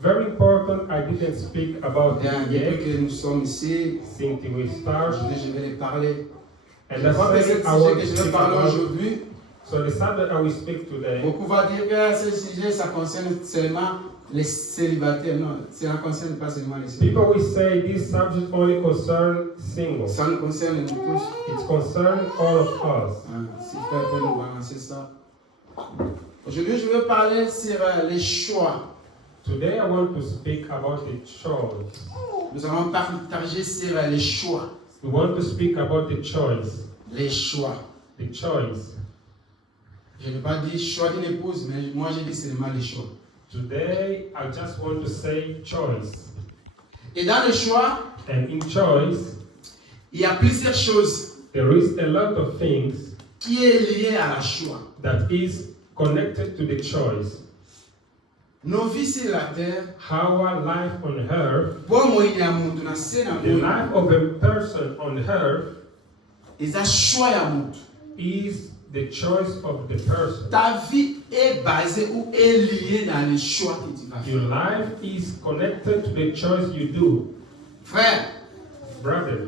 Very important, I didn't speak about Bien, it yet. depuis que nous sommes ici, Since we start, je vais les parler. and Je that's crois que c'est why I le sujet want que to je vais speak parler about. aujourd'hui. So the subject I will speak today. Beaucoup vont dire que ce sujet, ça concerne seulement les célibataires. Non, ça ne concerne pas seulement les célibataires. People will say this subject only concerns singles. Ça nous concerne nous tous. It concerns all of us. Si frère peut nous balancer ça. Aujourd'hui, je veux parler sur les choix. Today I want to speak about the choice. Nous allons partager sur les choix. We want to speak about the choice. Les choix. The choice. Je n'ai pas dit choix d'une épouse, mais moi j'ai dit seulement les choix. Today I just want to say choice. Et dans le choix, And in choice, il y a plusieurs choses there is a lot of things qui est lié à la choix. that is connected to the choice. Nos vies sur la terre, Our life on earth, the life of a person on earth is the choice of the person. Ta vie est basée ou est liée dans les choix que tu vas Your faire. life is connected to the choice you do. Frère, Brother,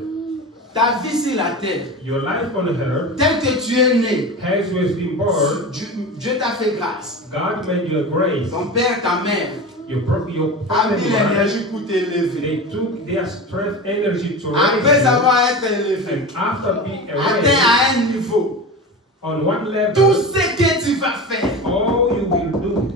ta vie sur la terre, your life on earth, tel que tu es né, as you have been born, Dieu t'a fait grâce. God made you a grace. Ton père, ta mère, Your a mis family, l'énergie pour t'élever. they took their strength, energy to Après raise you, avoir été élevé, and after being atteint raised à un niveau, on one tout level, ce que tu vas faire all you will do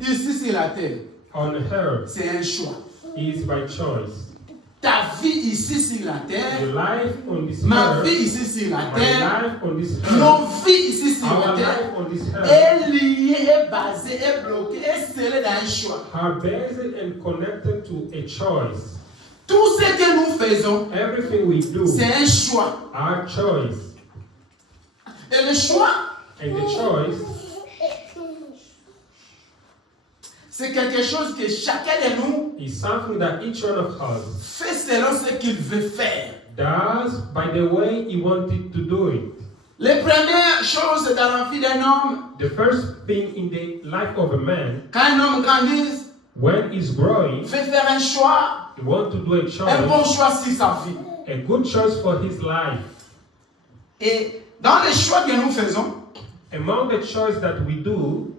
ici sur la terre, on earth c'est un choix. is by choice. Ta vie ici sur la Your terre, life on this ma vie earth, ici sur la my terre, life on this nos earth, vies ici sur our la terre life on this earth est liée, est basée, est bloquée, est scellée dans un choix. are based and connected to a choice. Tout ce que nous faisons, Everything we do, c'est un choix. our choice. Et le choix, And the choice c'est quelque chose que chacun de nous is something that each one of us fait selon ce qu'il veut faire. does by the way he wanted to do it. Les premières choses dans la vie d'un homme, The first thing in the life of a man, quand un homme grandit, when he's growing, fait faire un choix, he wants to do a un bon choice, choix sur sa vie. a good choice for his life. Et dans les choix que nous faisons, Among the choice that we do,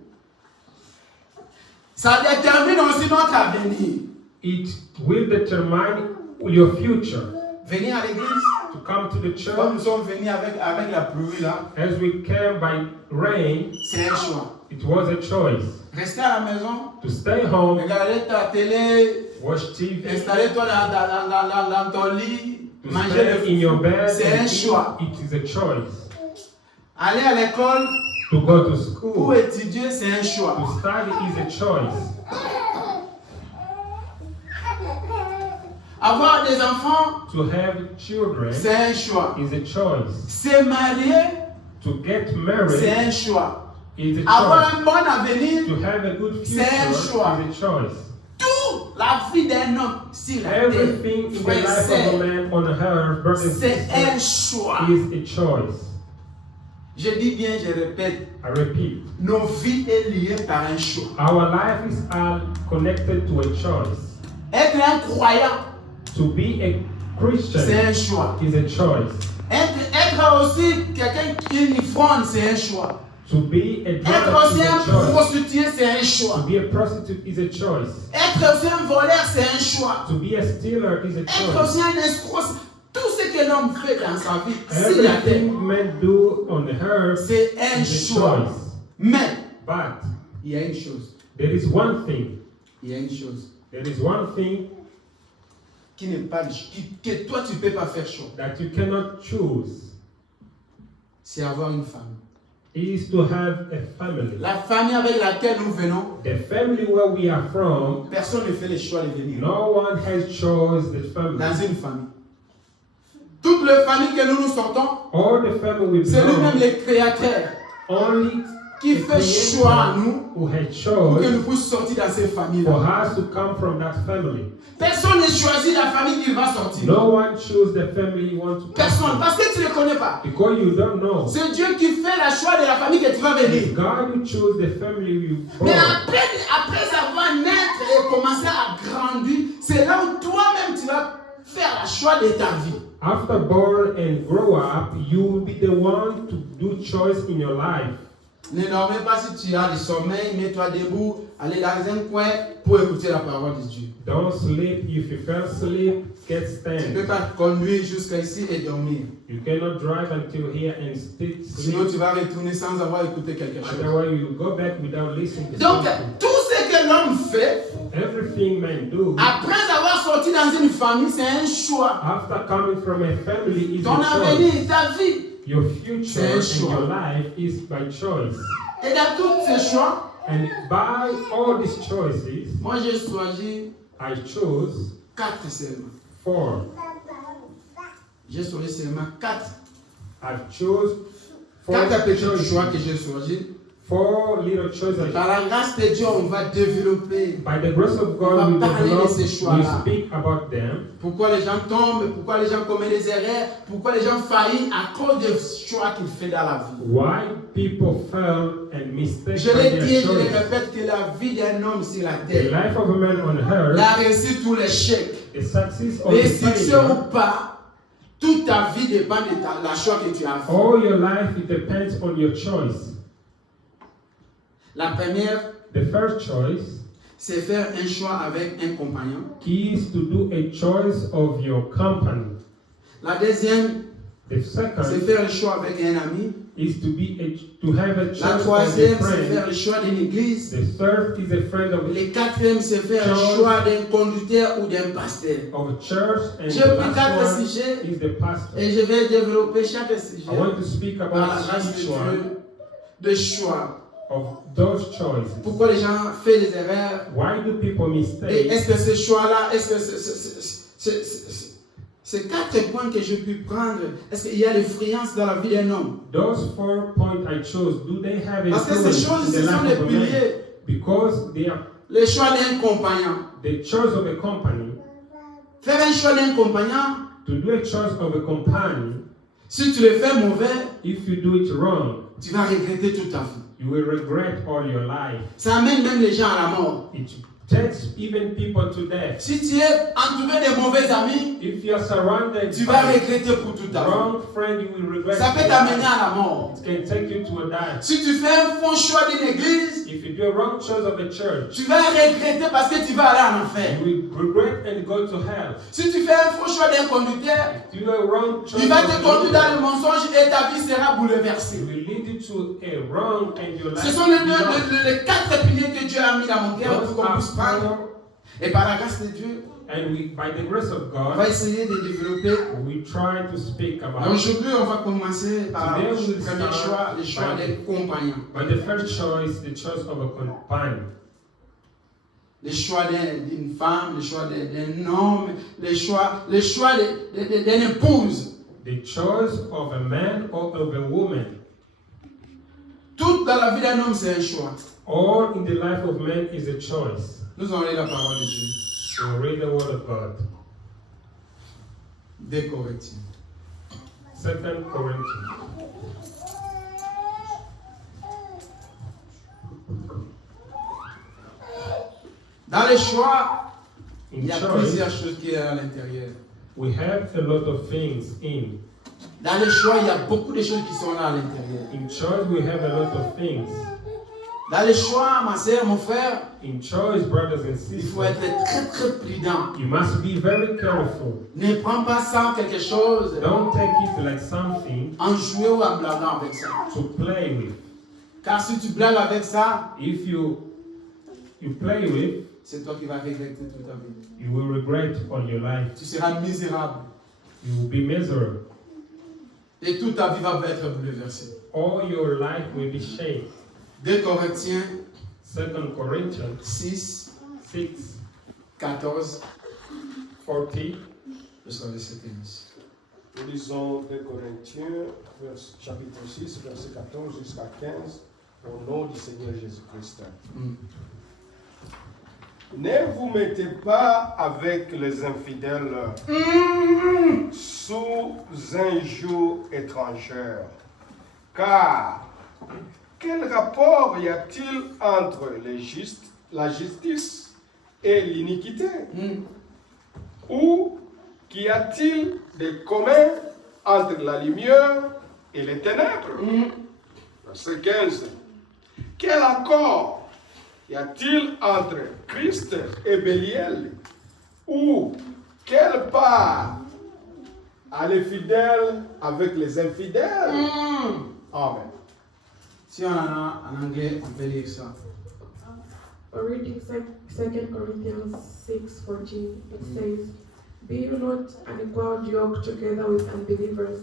ça détermine aussi notre avenir. it will determine your future. Venir à l'église, To come to the comme nous church, sommes venus avec la pluie là, as we came by rain, c'est un choix. it was a choice. Rester à la maison, To stay home, regarder ta télé, watch TV, installer-toi dans ton lit, to manger stay in your bed, c'est un and choix. eat, it is a choice. Aller à l'école To go to pour school, étudier, c'est un choix. to study is a choice. Avoir des enfants, To have children c'est un choix. is a choice. Se marier, To get c'est married un choix. is a Avoir choice. un bon avenir, To have a good future c'est un is choix. a choice. tout la vie d'un homme sur la terre, Everything in the frère, life of a man on earth, brothers and c'est un sisters, choix. is a choice. Je dis bien, je répète, I repeat, nos vies est liées par un choix. our life is all connected to a choice. Être un croyant, To be a c'est Christian un choix. is a choice. Être aussi quelqu'un qui ivrogne, c'est un choix. To be a Être drug aussi is un a choice. prostitué, c'est un To choix. be a prostitute is a choice. Être aussi un voleur, c'est un choix. To be a stealer is a Être aussi choice. un escroc, tout ce que l'homme fait dans sa vie, sur la terre, Everything men do on earth c'est un is a choix. choice. Mais, But il y a une chose. there is one thing. Il y a une chose There is one thing qui n'est pas que toi tu ne peux pas faire choix. that you cannot choose. C'est avoir une famille. Is to have a family. La famille avec laquelle nous venons, The family where we are from, personne ne fait le choix de venir no one has chose the family. dans une famille. Toutes les familles que nous sortons, All the family we c'est lui-même belong, le créateur only qui the fait choix à creator nous who had pour que chose nous puissions sortir dans ces for familles-là. us to come from that family. Personne ne choisit la famille qu'il va sortir. No one choose the family you want to come Personne, from. parce que tu ne les connais pas. Because you don't know. C'est Dieu qui fait le choix de la famille que tu vas It's venir. God who chose the family you Mais born. après avoir naître et commencer à choix de ta vie. After born and grow up, you will be the one to do choice in your life. Ne dormez pas si tu as du sommeil, mets-toi debout, allez dans un coin pour écouter la parole de Dieu. Don't sleep. If you fell asleep, get Tu ne stand. peux pas conduire jusqu'à ici et dormir. You cannot drive until here and still Sinon, sleep. tu vas retourner sans avoir écouté quelque chose. Otherwise, you will go back without listening to Donc, something. tout ce que l'homme fait, Everything men do après avoir sorti dans une famille, c'est un choix. after coming from a family is Ton a avenir, choice. ta vie. Your future C'est un and choix. your life is by choice. Et dans tous ces choix, And by all these choices, moi j'ai choisi I chose 4 seulement. 4. J'ai choisi seulement 4. I chose 4 petits choices. choix que j'ai choisi. 4 little choices. Par la grâce de Dieu, on va développer. By the grace of On va God, we parler de develop, ces we choix-là. speak about them. Pourquoi les gens tombent, pourquoi les gens commettent des erreurs, pourquoi les gens faillissent à cause des choix qu'ils font dans la vie. Why people fail and mistake Je by l'ai their dit et je le choices. répète que la vie d'un homme sur la The terre, life of a man on earth, la réussite ou l'échec, the success or les the succès failure, ou pas, toute ta vie dépend de la choix que tu as fait. all your life, it depends on your choice. La première, The first choice c'est faire un choix avec un compagnon. is to do a choice of your company. La deuxième, The c'est second faire un choix avec un ami. is to have a La choice of a troisième, c'est faire friend. le choix d'une église. The third is a friend of Le quatrième, c'est faire un Choice. choix d'un conducteur ou d'un pasteur. church, and J'ai the pris 4 last one sujets is the pastor. et je vais développer chaque sujet I want to speak par la about grâce de each one Dieu de choix. of those choices. Pourquoi les gens font des erreurs Why do people et mistake? est-ce que ce choix-là, est-ce que ces 4 points que je peux prendre, est-ce qu'il y a l'influence dans la vie d'un homme? Those 4 points I chose, do they have Parce que ces influence choses, in ce the sont life les of a man? piliers. Because they are Le choix d'un compagnon. the choice of a company. Faire un choix d'un compagnon, To do a choice of a companion, si tu le fais mauvais, if you do it wrong, tu vas regretter toute ta vie. you will regret all your life. Ça amène même les gens à la mort. It takes even people to death. Si tu es entouré de mauvais amis, If you are surrounded tu vas by regretter pour toute ta vie. wrong friend, you will regret. Ça peut your t'amener life. à la mort. It can take you to a die. Si tu fais un faux choix d'une église, If you do a wrong choice of a church, tu vas regretter parce que tu vas aller en enfer. you will regret and go to hell. Si tu fais un faux choix d'un conducteur, If you do a wrong choice, il va of te a conduire dans leader, le mensonge et ta vie sera it bouleversée. will lead you to a wrong and your life Ce sont will les, be lost. les 4 piliers que Dieu a mis dans mon cœur pour Those qu'on puisse are prendre. four, Et par la grâce de Dieu, and we, by the grace of on va God, essayer de développer. we try to speak about. Aujourd'hui, on va commencer par Today le we'll premier start choix, le choix by- des compagnons. But the first choice, the choice of a companion. Le choix d'une femme, le choix d'un homme, le choix d'une épouse. The choice of a man or of a woman. Tout dans la vie d'un homme, c'est un choix. All in the life of man is a choice. Nous allons lire la parole de Dieu. We read the word of God. 2 Corinthiens. 2 Corinthians. Dans les choix, il In y a choice, plusieurs choses qui sont à l'intérieur. we have a lot of things in. Dans les choix, il y a beaucoup de choses qui sont là à l'intérieur. In choice, we have a lot of things. Dans les choix, ma soeur, mon frère, In choice, brothers and il faut être sisters, très très prudent. you must be very careful. Ne prends pas ça quelque chose Don't take it like something en jouer ou en blaguant avec ça. to play with. Car si tu blagues avec ça, If you play with, c'est toi qui vas regretter toute ta vie. you will regret all your life. Tu seras misérable. You will be miserable. Et toute ta vie va être bouleversée. All your life will be shamed. 2 Corinthiens 2 Corinthians 6, 6, 14, 40. jusqu'au verset 15. Nous lisons 2 Corinthiens, chapitre 6, verset 14 jusqu'à 15, au nom du Seigneur Jésus-Christ. Ne vous mettez pas avec les infidèles sous un joug étranger, car quel rapport y a-t-il entre la justice et l'iniquité? Ou Qu'y a-t-il de commun entre la lumière et les ténèbres? Verset 15. Quel accord y a-t-il entre Christ et Béliel? Ou quelle part a les fidèles avec les infidèles? Amen. Si on en a en anglais, on peut lire ça. We're reading 2 Corinthians 6:14. It says, "Be you not unequally yoked together with unbelievers.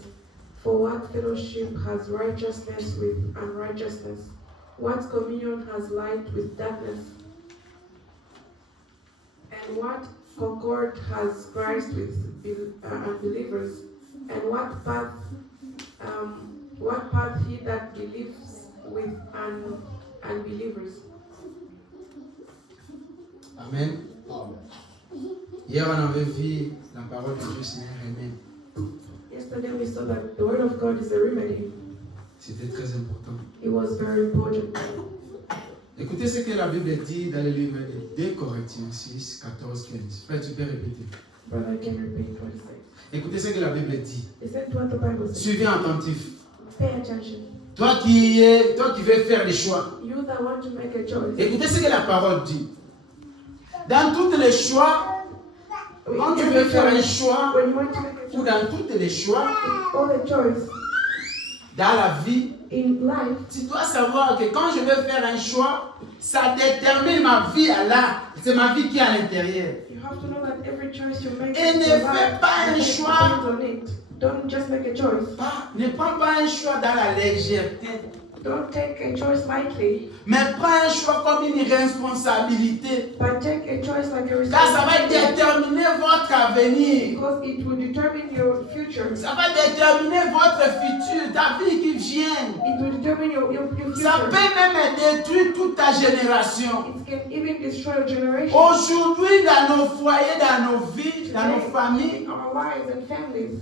For what fellowship has righteousness with unrighteousness? What communion has light with darkness? And what concord has Christ with unbelievers? And what path he that believes with unbelievers?" Amen. Hier, on avait vu la parole de Dieu, c'est un remède. Yesterday we saw that the word of God is a remedy. C'était très important. It was very important. Écoutez ce que la Bible dit dans le livre de 2 Corinthiens 6, 14, 15. Frère, tu peux répéter. Brother, can you repeat what it says? Écoutez ce que la Bible dit. Listen to what the Bible says. Suivez attentif. Pay attention. Toi qui veux faire des choix. You that want to make a choice. Écoutez ce que la parole dit. Dans tous les choix, quand tu veux faire un choix, When you want to make a ou choice, dans tous les choix, all the choice dans la vie, in life, tu dois savoir que quand je veux faire un choix, ça détermine ma vie à là. C'est ma vie qui est à l'intérieur. you have to know that every choice you make Et in ne your fais life pas un choix. depends on it. Don't just make a choice. Ne prends pas un choix dans la légèreté, Don't take a choice lightly, mais prends un choix comme une responsabilité. but take a choice like a Car ça va responsibility, déterminer votre avenir. because it will determine your future. Ça va déterminer votre futur, ta vie qui vient. It will determine your future. Ça peut même détruire toute ta génération. It can even destroy your generation. Aujourd'hui, dans nos foyers, dans nos vies, dans nos familles, In our lives and families,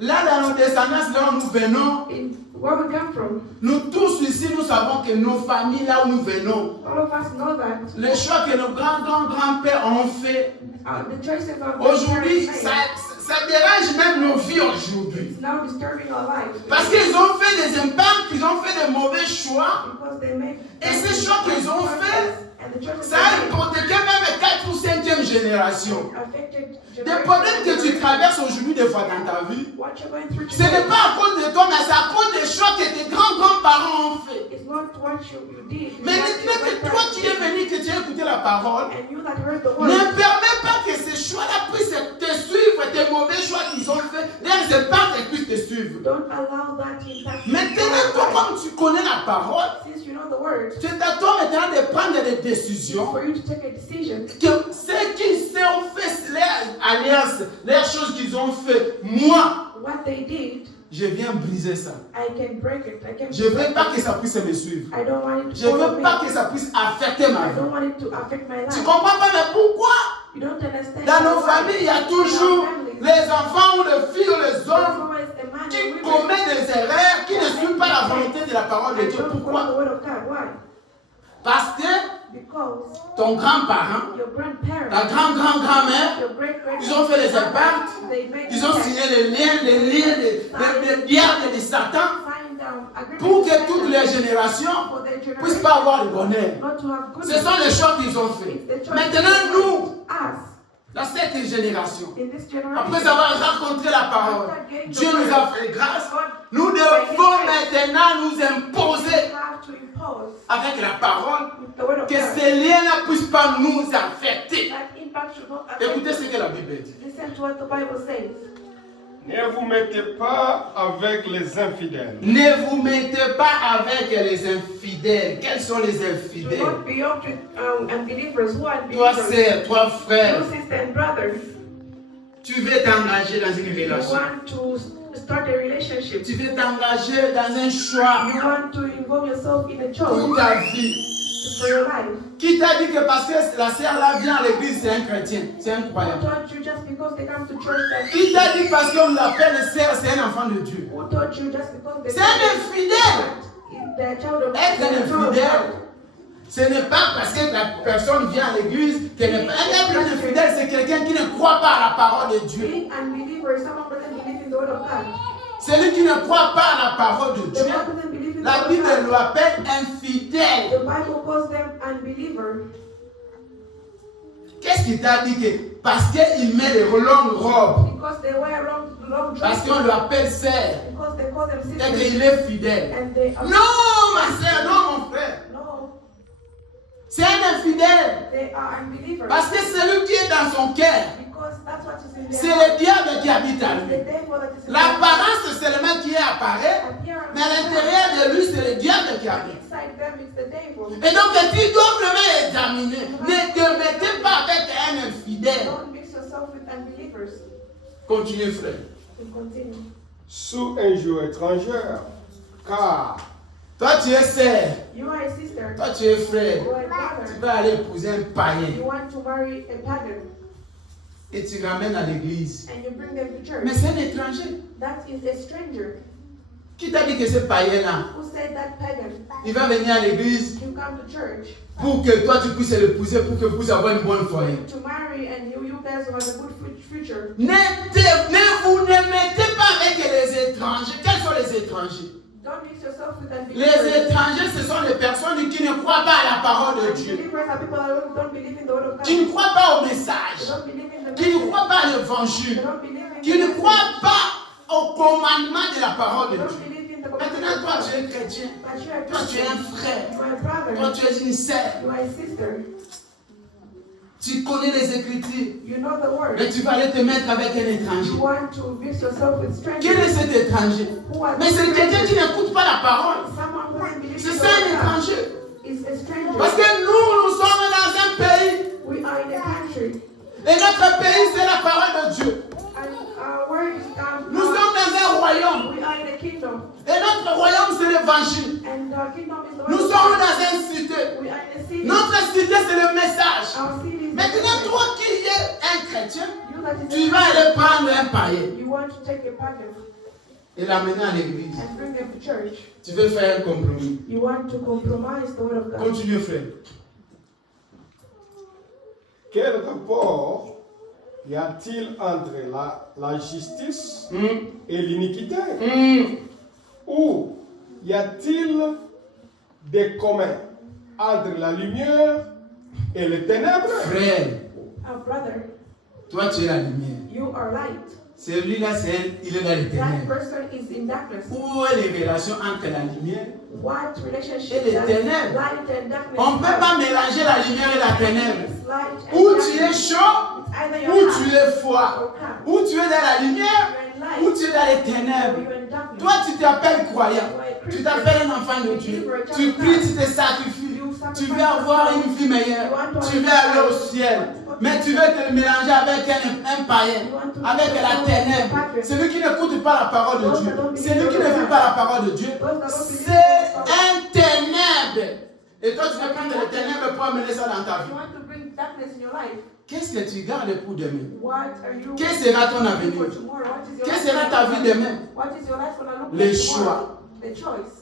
là dans nos descendants, là où nous venons, in where we come from, nous tous ici, nous savons que nos familles, là où nous venons, all of us know that les choix que nos grands-grands-grands-pères ont fait, the choices of aujourd'hui, parents ça dérange même nos vies aujourd'hui. it's now disturbing our lives. Parce qu'ils ont fait des impacts, ils ont fait des mauvais choix. Because they make Et ces choix qu'ils ont fait, and the choices ça a hypothéqué même 4 ou 5e génération. affected Des problèmes que tu traverses aujourd'hui des fois dans ta vie, what you're going through ce n'est today. pas à cause de toi, mais c'est à cause des choix que tes grands-grands-parents ont fait. It's not what you did. It's Mais what maintenant your que toi parents qui did. es venu, que tu as écouté la parole, And you that heard the ne word, permets pas que ces choix-là puissent te suivre, tes mauvais choix qu'ils ont fait, leurs impacts puissent te suivre. don't allow that to impact Maintenant, toi, your life. comme tu connais la parole, Since you know the word, c'est à toi maintenant de prendre des décisions. for you to take a decision. Que ceux qui ont fait leurs alliances, les choses qu'ils ont fait, moi, What they did, je viens briser ça. I can break it. I can. Je ne veux pas que ça puisse me suivre. I don't want it to Je ne follow veux me. pas que ça puisse affecter ma I vie. don't want it to affect my Tu life. comprends pas, mais pourquoi? You don't understand. Dans nos why. familles, il y a In toujours our families, les enfants ou les filles ou les there's hommes always a man qui and women commettent des erreurs, qui ne suivent pas la volonté de la parole de that Dieu. don't follow the Pourquoi? word of God. Why? Parce que Because ton grand-parent, your grandparents, ta grand-grand-grand-mère, your great-grandparents, ils ont fait les impacts, they made ils ont signé les liens des diables et de Satan signed agreements pour que toutes les générations for their ne puissent generation pas avoir le bonheur. not to have Ce goodness. sont les choix qu'ils ont fait. It's the choice Maintenant, nous, us la 7e génération, in this generation. après avoir rencontré la parole, Dieu nous a fait grâce. Nous devons maintenant nous imposer have to impose avec la parole with the word of que God. ces liens ne puissent pas nous affecter. That impact should not affect Écoutez us. ce que la Bible dit. Listen to what the Bible says. Ne vous mettez pas avec les infidèles. Ne vous mettez pas avec les infidèles. Quels sont les Do infidèles? not be yoked with unbelievers. Who are Toi, unbelievers? sœur, toi, frère, You sister and brother. tu veux t'engager dans une You relation. want to start a relationship. Tu veux t'engager dans un choix You want to involve yourself in a pour choice ta vie. for your life. Qui t'a dit que parce que la sœur là vient à l'église, c'est un chrétien, c'est un Who croyant? taught you just because they come to church that Qui t'a dit parce qu'on l'appelle sœur, c'est un enfant de Dieu? Who taught you just because they C'est un infidèle. the child of Être un the child of infidèle, God. Ce n'est pas parce que la personne vient à l'église qu'elle n'est pas. Un être infidèle, c'est quelqu'un qui ne croit pas à la parole de Dieu. Being unbeliever is someone who doesn't believe in the word of God. Celui qui ne croit pas à la parole de The Dieu, one who doesn't believe in the la word Bible of le God. appelle infidèle. The Bible calls them unbeliever. Qu'est-ce qu'il t'a dit que parce qu'il met les longues robes, Because they wear long parce dresses. qu'on l'appelle sœur, Because they call them et sisters. qu'il est fidèle. And they are Non, ma sœur, non, mon frère. no, C'est un infidèle. they are unbelievers. Parce que celui qui est dans son cœur, Because that's what is in c'est their le heart. diable qui habite à It's lui. the devil that is in their heart. L'apparence, c'est seulement qui apparaît, Appearance mais à l'intérieur de lui, c'est le diable qui habite. inside them it's the devil. Et donc, tu dois vraiment examiner. Ne te mettez pas avec un infidèle. Don't mix yourself with unbelievers. Continuez, frère. And continue. sous un joug étranger, car Toi, tu es sœur. You are a sister. Toi, tu es frère. You are a Tu brother. vas aller épouser un païen You want to marry a pagan et tu ramènes à l'église. and you bring them to church. Mais c'est un étranger. That is a stranger. Qui t'a dit que ce païen-là, Who said that pagan? il va venir à l'église You come to church pour que toi, tu puisses l'épouser, pour que vous puissiez avoir une bonne foyer. to marry and you guys will have a good future. Vous ne mettez pas avec les étrangers. Quels sont les étrangers? Don't mix yourself with Les unbelievers. étrangers, ce sont les personnes qui ne croient pas à la parole de Dieu, Unbelievers are people that don't believe in the word of qui God. ne croient pas au They message, don't believe in the qui ne message. croient pas à They l'évangile, don't believe in qui the ne message. croient pas au commandement de la parole They de don't Dieu. believe in the Maintenant, toi, tu God. es chrétien, But you are a toi, tu es un Christian. frère, You are a toi, brother. tu es une sœur, You are a sister. tu connais les Écritures, You know the word. mais tu vas aller te mettre avec un étranger. You want to mix yourself with Quel est strangers. cet étranger? Who are Mais c'est quelqu'un qui n'écoute pas la parole. Someone who doesn't believe C'est in ça un the word of God étranger. is a stranger. Parce que nous sommes dans un pays. We are in a country. Et notre pays, c'est la parole de Dieu. And our word is Nous sommes dans un royaume. we are in a kingdom. Et notre royaume, c'est l'évangile. And our kingdom is the word Nous of sommes God. dans une cité. We are in a city. Notre cité, c'est le message. Our city is the Maintenant, message. toi qui es un chrétien, You that is tu a vas aller Christian, prendre un païen you want to take a pagan et l'amener à l'église. and bring them to church. Tu veux faire un compromis. You want to compromise the word of God. Continue, frère. quel rapport y a-t-il entre la justice et l'iniquité? Ou y a-t-il des communs entre la lumière et les ténèbres? Frère, Our brother, toi, tu es la lumière. you are light. Celui-là, il est dans les That ténèbres. person is in darkness. Où est les relations entre la lumière? What relationship Et les does ténèbres. light and darkness On ne peut have? pas mélanger la lumière et la ténèbre. It's light and Où tu es darkness. chaud, It's either you're où hot tu es froid. or cold. Où tu es dans la lumière, You're in light où tu es dans les or ténèbres. you're in darkness. Toi, tu t'appelles croyant. You are a Tu Christian. t'appelles un enfant de Dieu. Tu pries, tu te sacrifies. Tu veux avoir une vie meilleure. Tu veux aller au ciel. Mais tu veux te mélanger avec un païen, avec la ténèbre. Celui qui n'écoute pas la parole de Dieu. Celui qui ne vit pas la parole de Dieu. C'est un ténèbre. Et toi, tu veux prendre les ténèbres pour amener ça dans ta You vie. want to bring darkness in your life. Qu'est-ce que tu gardes pour demain? What are you Quel sera ton for avenir? tomorrow? What is your Quelle life sera gonna ta look vie like? demain? What is your life gonna look Les like choix. tomorrow? The choice.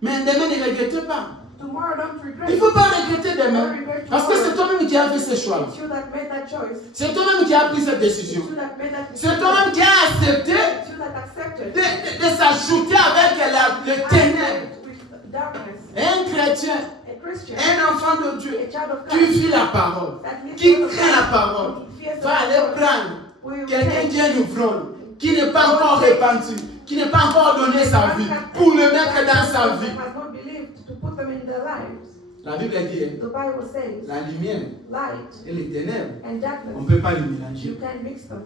Mais demain, ne regrette pas. Tomorrow, don't regret. Il ne faut pas regretter Don't demain. regret Parce que c'est tomorrow. toi-même qui as fait ce choix. It's you that made that choice. C'est toi-même qui as pris cette It's décision. you that made that C'est decision. toi-même qui as accepté It's you that accepted de s'ajouter avec les ténèbres. with darkness. Un chrétien, A Christian, un enfant de Dieu, a child of qui God, vit la parole, that lives qui the word of craint la God, parole, fears the va aller Lord, prendre will quelqu'un take qui est ivrogne, qui n'est pas encore repenti, qui n'est pas encore donné sa vie, pour le mettre dans sa vie. has not believed to put them in their lives. La Bible dit, The Bible says, la lumière light et les ténèbres, and on ne darkness, peut pas les you mélanger. can't mix them.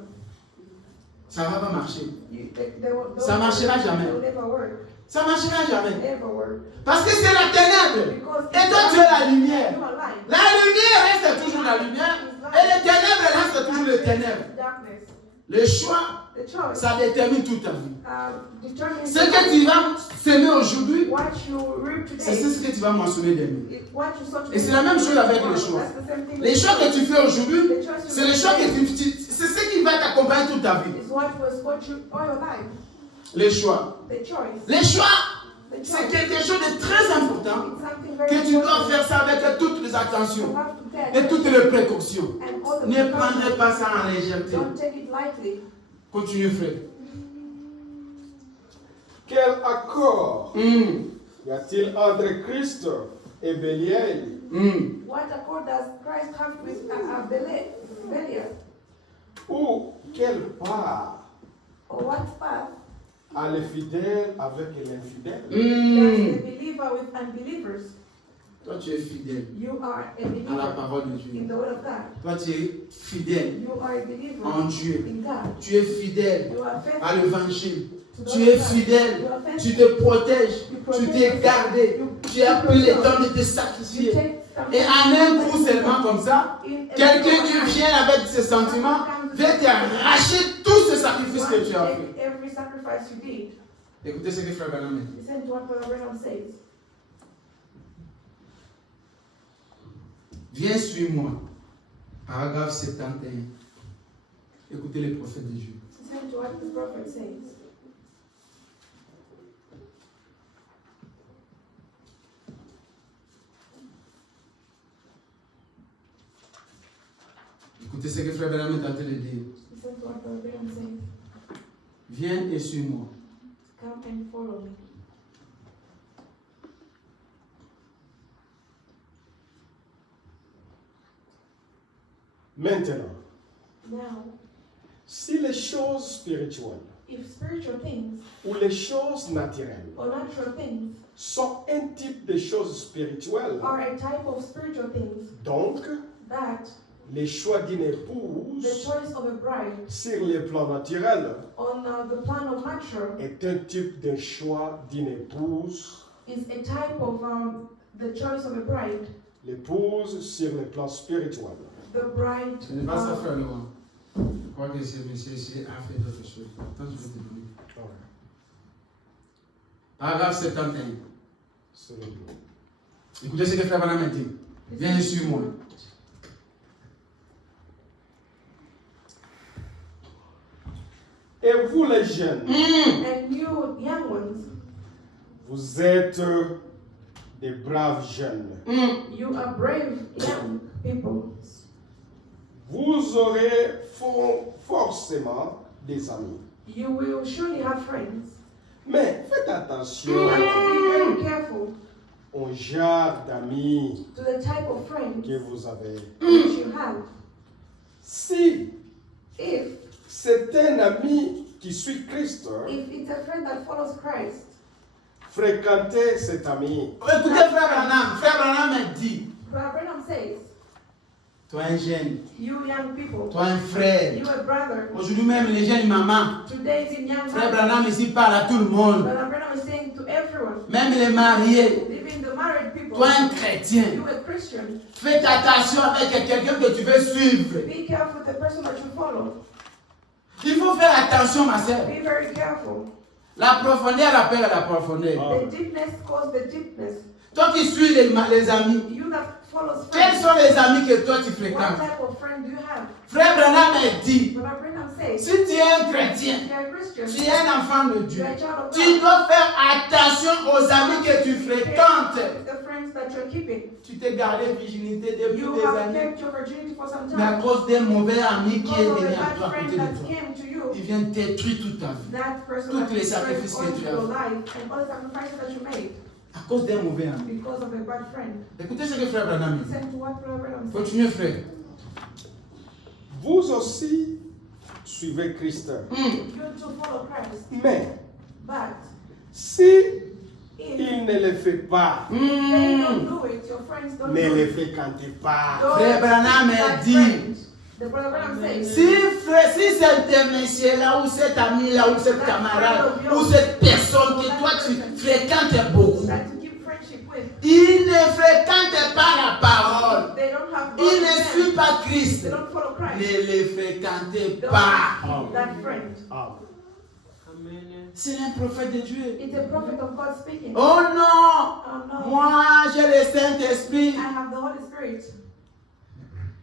Ça ne va pas marcher. Ça marchera jamais. They will never work. Ça ne marchera jamais. Ever work. Parce que c'est la ténèbre. Because Et toi, tu es la lumière. you are light. La lumière reste toujours la lumière. Et les ténèbres restent toujours les ténèbres. Darkness. Le choix, The choice ça détermine toute ta vie. determines Ce que tu vas semer aujourd'hui, what you reap c'est today. ce que tu vas mentionner demain. What you sow today. Et c'est la même chose avec les choix. That's the same thing. Les choix que tu fais aujourd'hui, c'est les choix que c'est ce qui va t'accompagner toute ta vie. Is what will support you all your life. Les choix. The choice. Les choix. The C'est quelque chose de très important que tu dois faire ça avec toutes les attentions et toutes les précautions. Ne prendrez pas ça en légèreté. Continue, frère. Quel accord y a-t-il entre Christ et Bélial? What accord does Christ have with Belial? Ou quelle part Or what path a les fidèles avec l'infidèle? does the believer with unbelievers? Toi, tu es fidèle You are a à la believer parole de in Dieu. the word of God. Toi, tu es fidèle You are a believer en Dieu. in God. Tu es fidèle You are à faithful. l'évangile. Tu es fidèle. Tu te protèges. Tu t'es gardé. Tu as pris le temps de te sacrifier. Et en un coup seulement comme ça, quelqu'un qui vient avec ses sentiments vient t'arracher tout ce sacrifice que tu as fait. Every sacrifice you did. Écoutez ce que Frère Branham dit. Listen to what Brother Branham says. Viens, suis-moi. Paragraphe 71. Écoutez les prophètes de Dieu. Listen to what the prophet says. Écoutez ce que Frère Branham est en train de dire. Listen to what Brother Branham says. Viens et suis-moi. Come and follow me. Maintenant, Now, si les choses spirituelles if spiritual things ou les choses naturelles or natural things sont un type de choses spirituelles, are a type of spiritual things, donc that les choix d'une the épouse choice of a bride sur le plan naturel on the plan of nature est un type de choix d'une épouse, is a type of the choice of a bride. l'épouse sur le plan spirituel. The bride. Ce n'est pas ça, Frère Laurent. Je crois que ce monsieur ici a fait d'autres choses. Attends, je vais te donner. Paragraphe 71. C'est le but. Écoutez ce que Frère Branham dit. Viens et suis-moi. Et vous les jeunes, And you young ones, vous êtes des braves jeunes. you are brave young people. Vous aurez forcément des amis. You will surely have friends. Mais faites You attention have to be very careful au genre d'amis to the type of friends que vous avez. which you have. Si If c'est un ami qui suit Christ, it's a friend that follows Christ, fréquentez cet ami. Écoutez Frère Branham. Frère Branham dit, Brother Branham says, toi un jeune, you young people, toi un frère. you a brother. Aujourd'hui même les jeunes mamans. Today is in young Frère man. Branham ici parle à tout le monde. Brother Branham is saying to everyone, Même les mariés. even the married people, Toi un chrétien. you a Christian, Faites attention avec quelqu'un que tu veux suivre. be careful with the person that you follow. Il faut faire attention, ma sœur. Be very careful. La profondeur appelle à la profondeur. The deepness calls the deepness. Toi qui suis les amis, You that follows quels friends, sont les amis que toi tu what fréquentes? type of friend do you have? Frère Branham dit, Brother Branham says, si tu es un chrétien, you are a Christian, tu es un enfant de Dieu, you are a child of tu God. dois faire attention aux amis que tu fréquentes. The friends that you're keeping. Tu t'es gardé virginité depuis You des have années, kept your virginity for some mais à time. cause d'un mauvais ami qui est Because of venu a à toi, bad à côté friend de that toi, came to you, il vient détruire toute ta vie. that person Toutes that les destroyed sacrifices que all tu as your fait. life and all the sacrifices that you made À cause d'un mauvais ami. because of a bad friend. Écoutez ce que Frère Branham dit. Listen to what Brother Branham says. Continuez, frère. Vous aussi suivez Christ. You too follow Christ, Mais but si if il ne le fait pas, they don't do it, your friends don't ne do le it. fréquentez pas. Don't Frère Branham keep that dit, friend. The Brother Branham says, si cet monsieur-là, ou cet ami-là, ou cette camarade, ou cette personne que toi tu fréquentes beaucoup, that to keep friendship with, il ne fréquente pas la parole, they don't have God il in ne them. suit pas They Christ, don't follow Christ. ne le fréquentez Don't pas. keep that friend. Ah. C'est un prophète de Dieu. It's a prophet of God speaking. Oh non, Oh no, moi j'ai le Saint-Esprit. I have the Holy Spirit.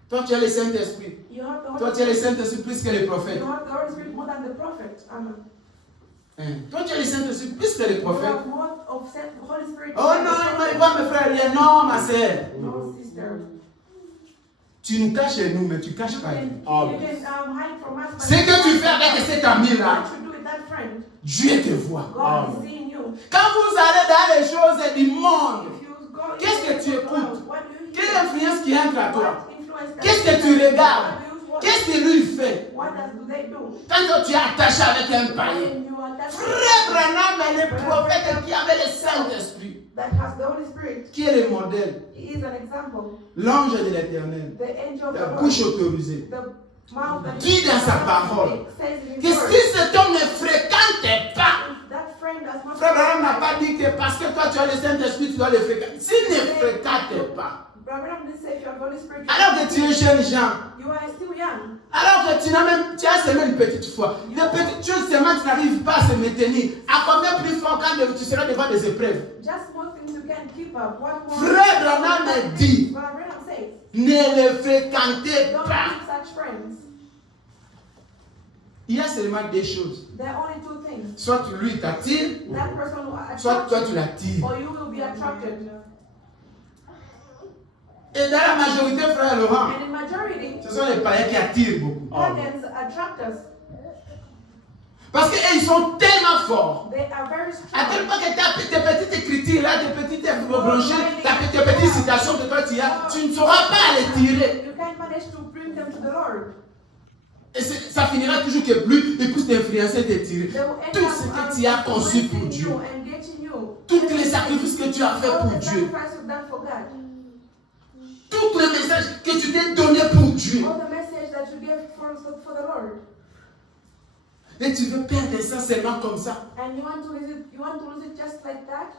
Toi tu as le Saint-Esprit. You have the Toi Holy tu as le Spirit. Saint-Esprit plus que les prophètes. You have the Holy Spirit more than the prophet. Amen. Toi, tu es le Saint-Esprit plus que les You prophètes. have more of Holy Spirit. Oh non, il va me faire rien. Non, ma sœur. No, sister. Tu nous caches chez nous, mais tu ne caches pas. You can hide from us. Ce que tu fais avec cet ami-là, What you do with that friend, Dieu te voit. God is seeing you. Quand vous allez dans les choses du monde, If you go qu'est-ce que tu into the écoutes? world, what do you Quelle hear? influence qui entre à toi? What influence does Qu'est-ce que it tu have? regardes? What do you watch? Qu'est-ce que lui fait? What do they do? Quand toi, tu es attaché avec un païen. When you are that Frère Branham est le prophète qui avait le Saint-Esprit, that has the Holy Spirit, qui est le modèle, he is an example. l'ange de l'Éternel, The angel of la the bouche Lord, autorisée. the mouth that Dit dans sa parole says in que his si word. cet homme ne fréquente pas, If that friend does not Frère Branham n'a pas dit que parce que toi tu as le Saint-Esprit, tu dois le fréquenter. S'il ne fréquente pas, Branham didn't say if you have the Holy Spirit, alors que tu es jeune Jean, you are still young. alors que tu as seulement une petite foi, les petites choses seulement tu n'arrives pas à se maintenir, à combien plus fort quand tu seras devant des épreuves? Just small things you can't keep up. What more? Frère Branham me dit, Branham says, ne le fréquentez don't pas. keep such friends. Il y a seulement deux choses. There are only two things. Soit lui t'attire, That person will soit attract toi you, tu l'attires. or you will be attracted. Et dans la majorité, frère Laurent, And in majority, ce sont les païens qui attirent beaucoup. pagans attract us. Parce qu'ils sont tellement forts. They are very À tel strong. point que tes petites écritures, là, tes petites brochures, tes petites citations que toi tu as, tu ne sauras pas les tirer. You can't manage to bring them to the Lord. Et ça finira toujours que plus et plus t'influencer, te tirer. They will end Tout up ce que tu as conçu pour influencing Dieu, you and getting you. tous les sacrifices que tu as fait All pour the Dieu, sacrifice you've done for God. tous les messages que tu t'es donné pour Dieu, All the message that you gave for the Lord. et tu veux perdre ça seulement comme ça. And you want to lose it just like that?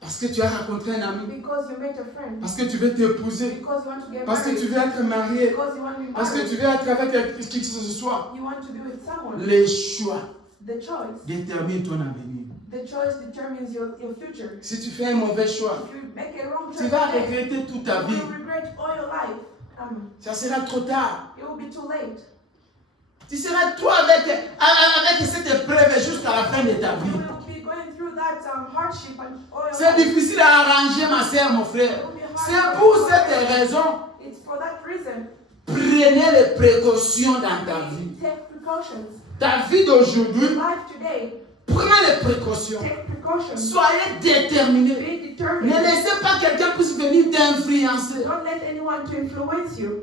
Parce que tu as rencontré un ami, Because you met a friend. parce que tu veux t'épouser, Because you want to get parce que married. tu veux être marié, Because you want to be parce que married. tu veux être avec qui que ce soit. You want to be with someone. Les choix The choice. déterminent ton avenir. The choice determines your future. Si tu fais un mauvais choix, If you make a wrong tu choice vas today, regretter toute ta you vie. will regret all your life. Ça sera trop tard. It will be too late. Tu seras toi avec cette épreuve jusqu'à la fin de ta You vie. will be going through that hardship and all your C'est life. difficile à arranger, ma soeur, mon frère. C'est pour cette raison, It's for that reason. prenez les précautions dans ta vie. Take precautions. Ta vie d'aujourd'hui, Life today, prenez les précautions. take precautions. Soyez déterminés. Be Ne determined. laissez pas quelqu'un puisse venir t'influencer. Don't let anyone to influence you.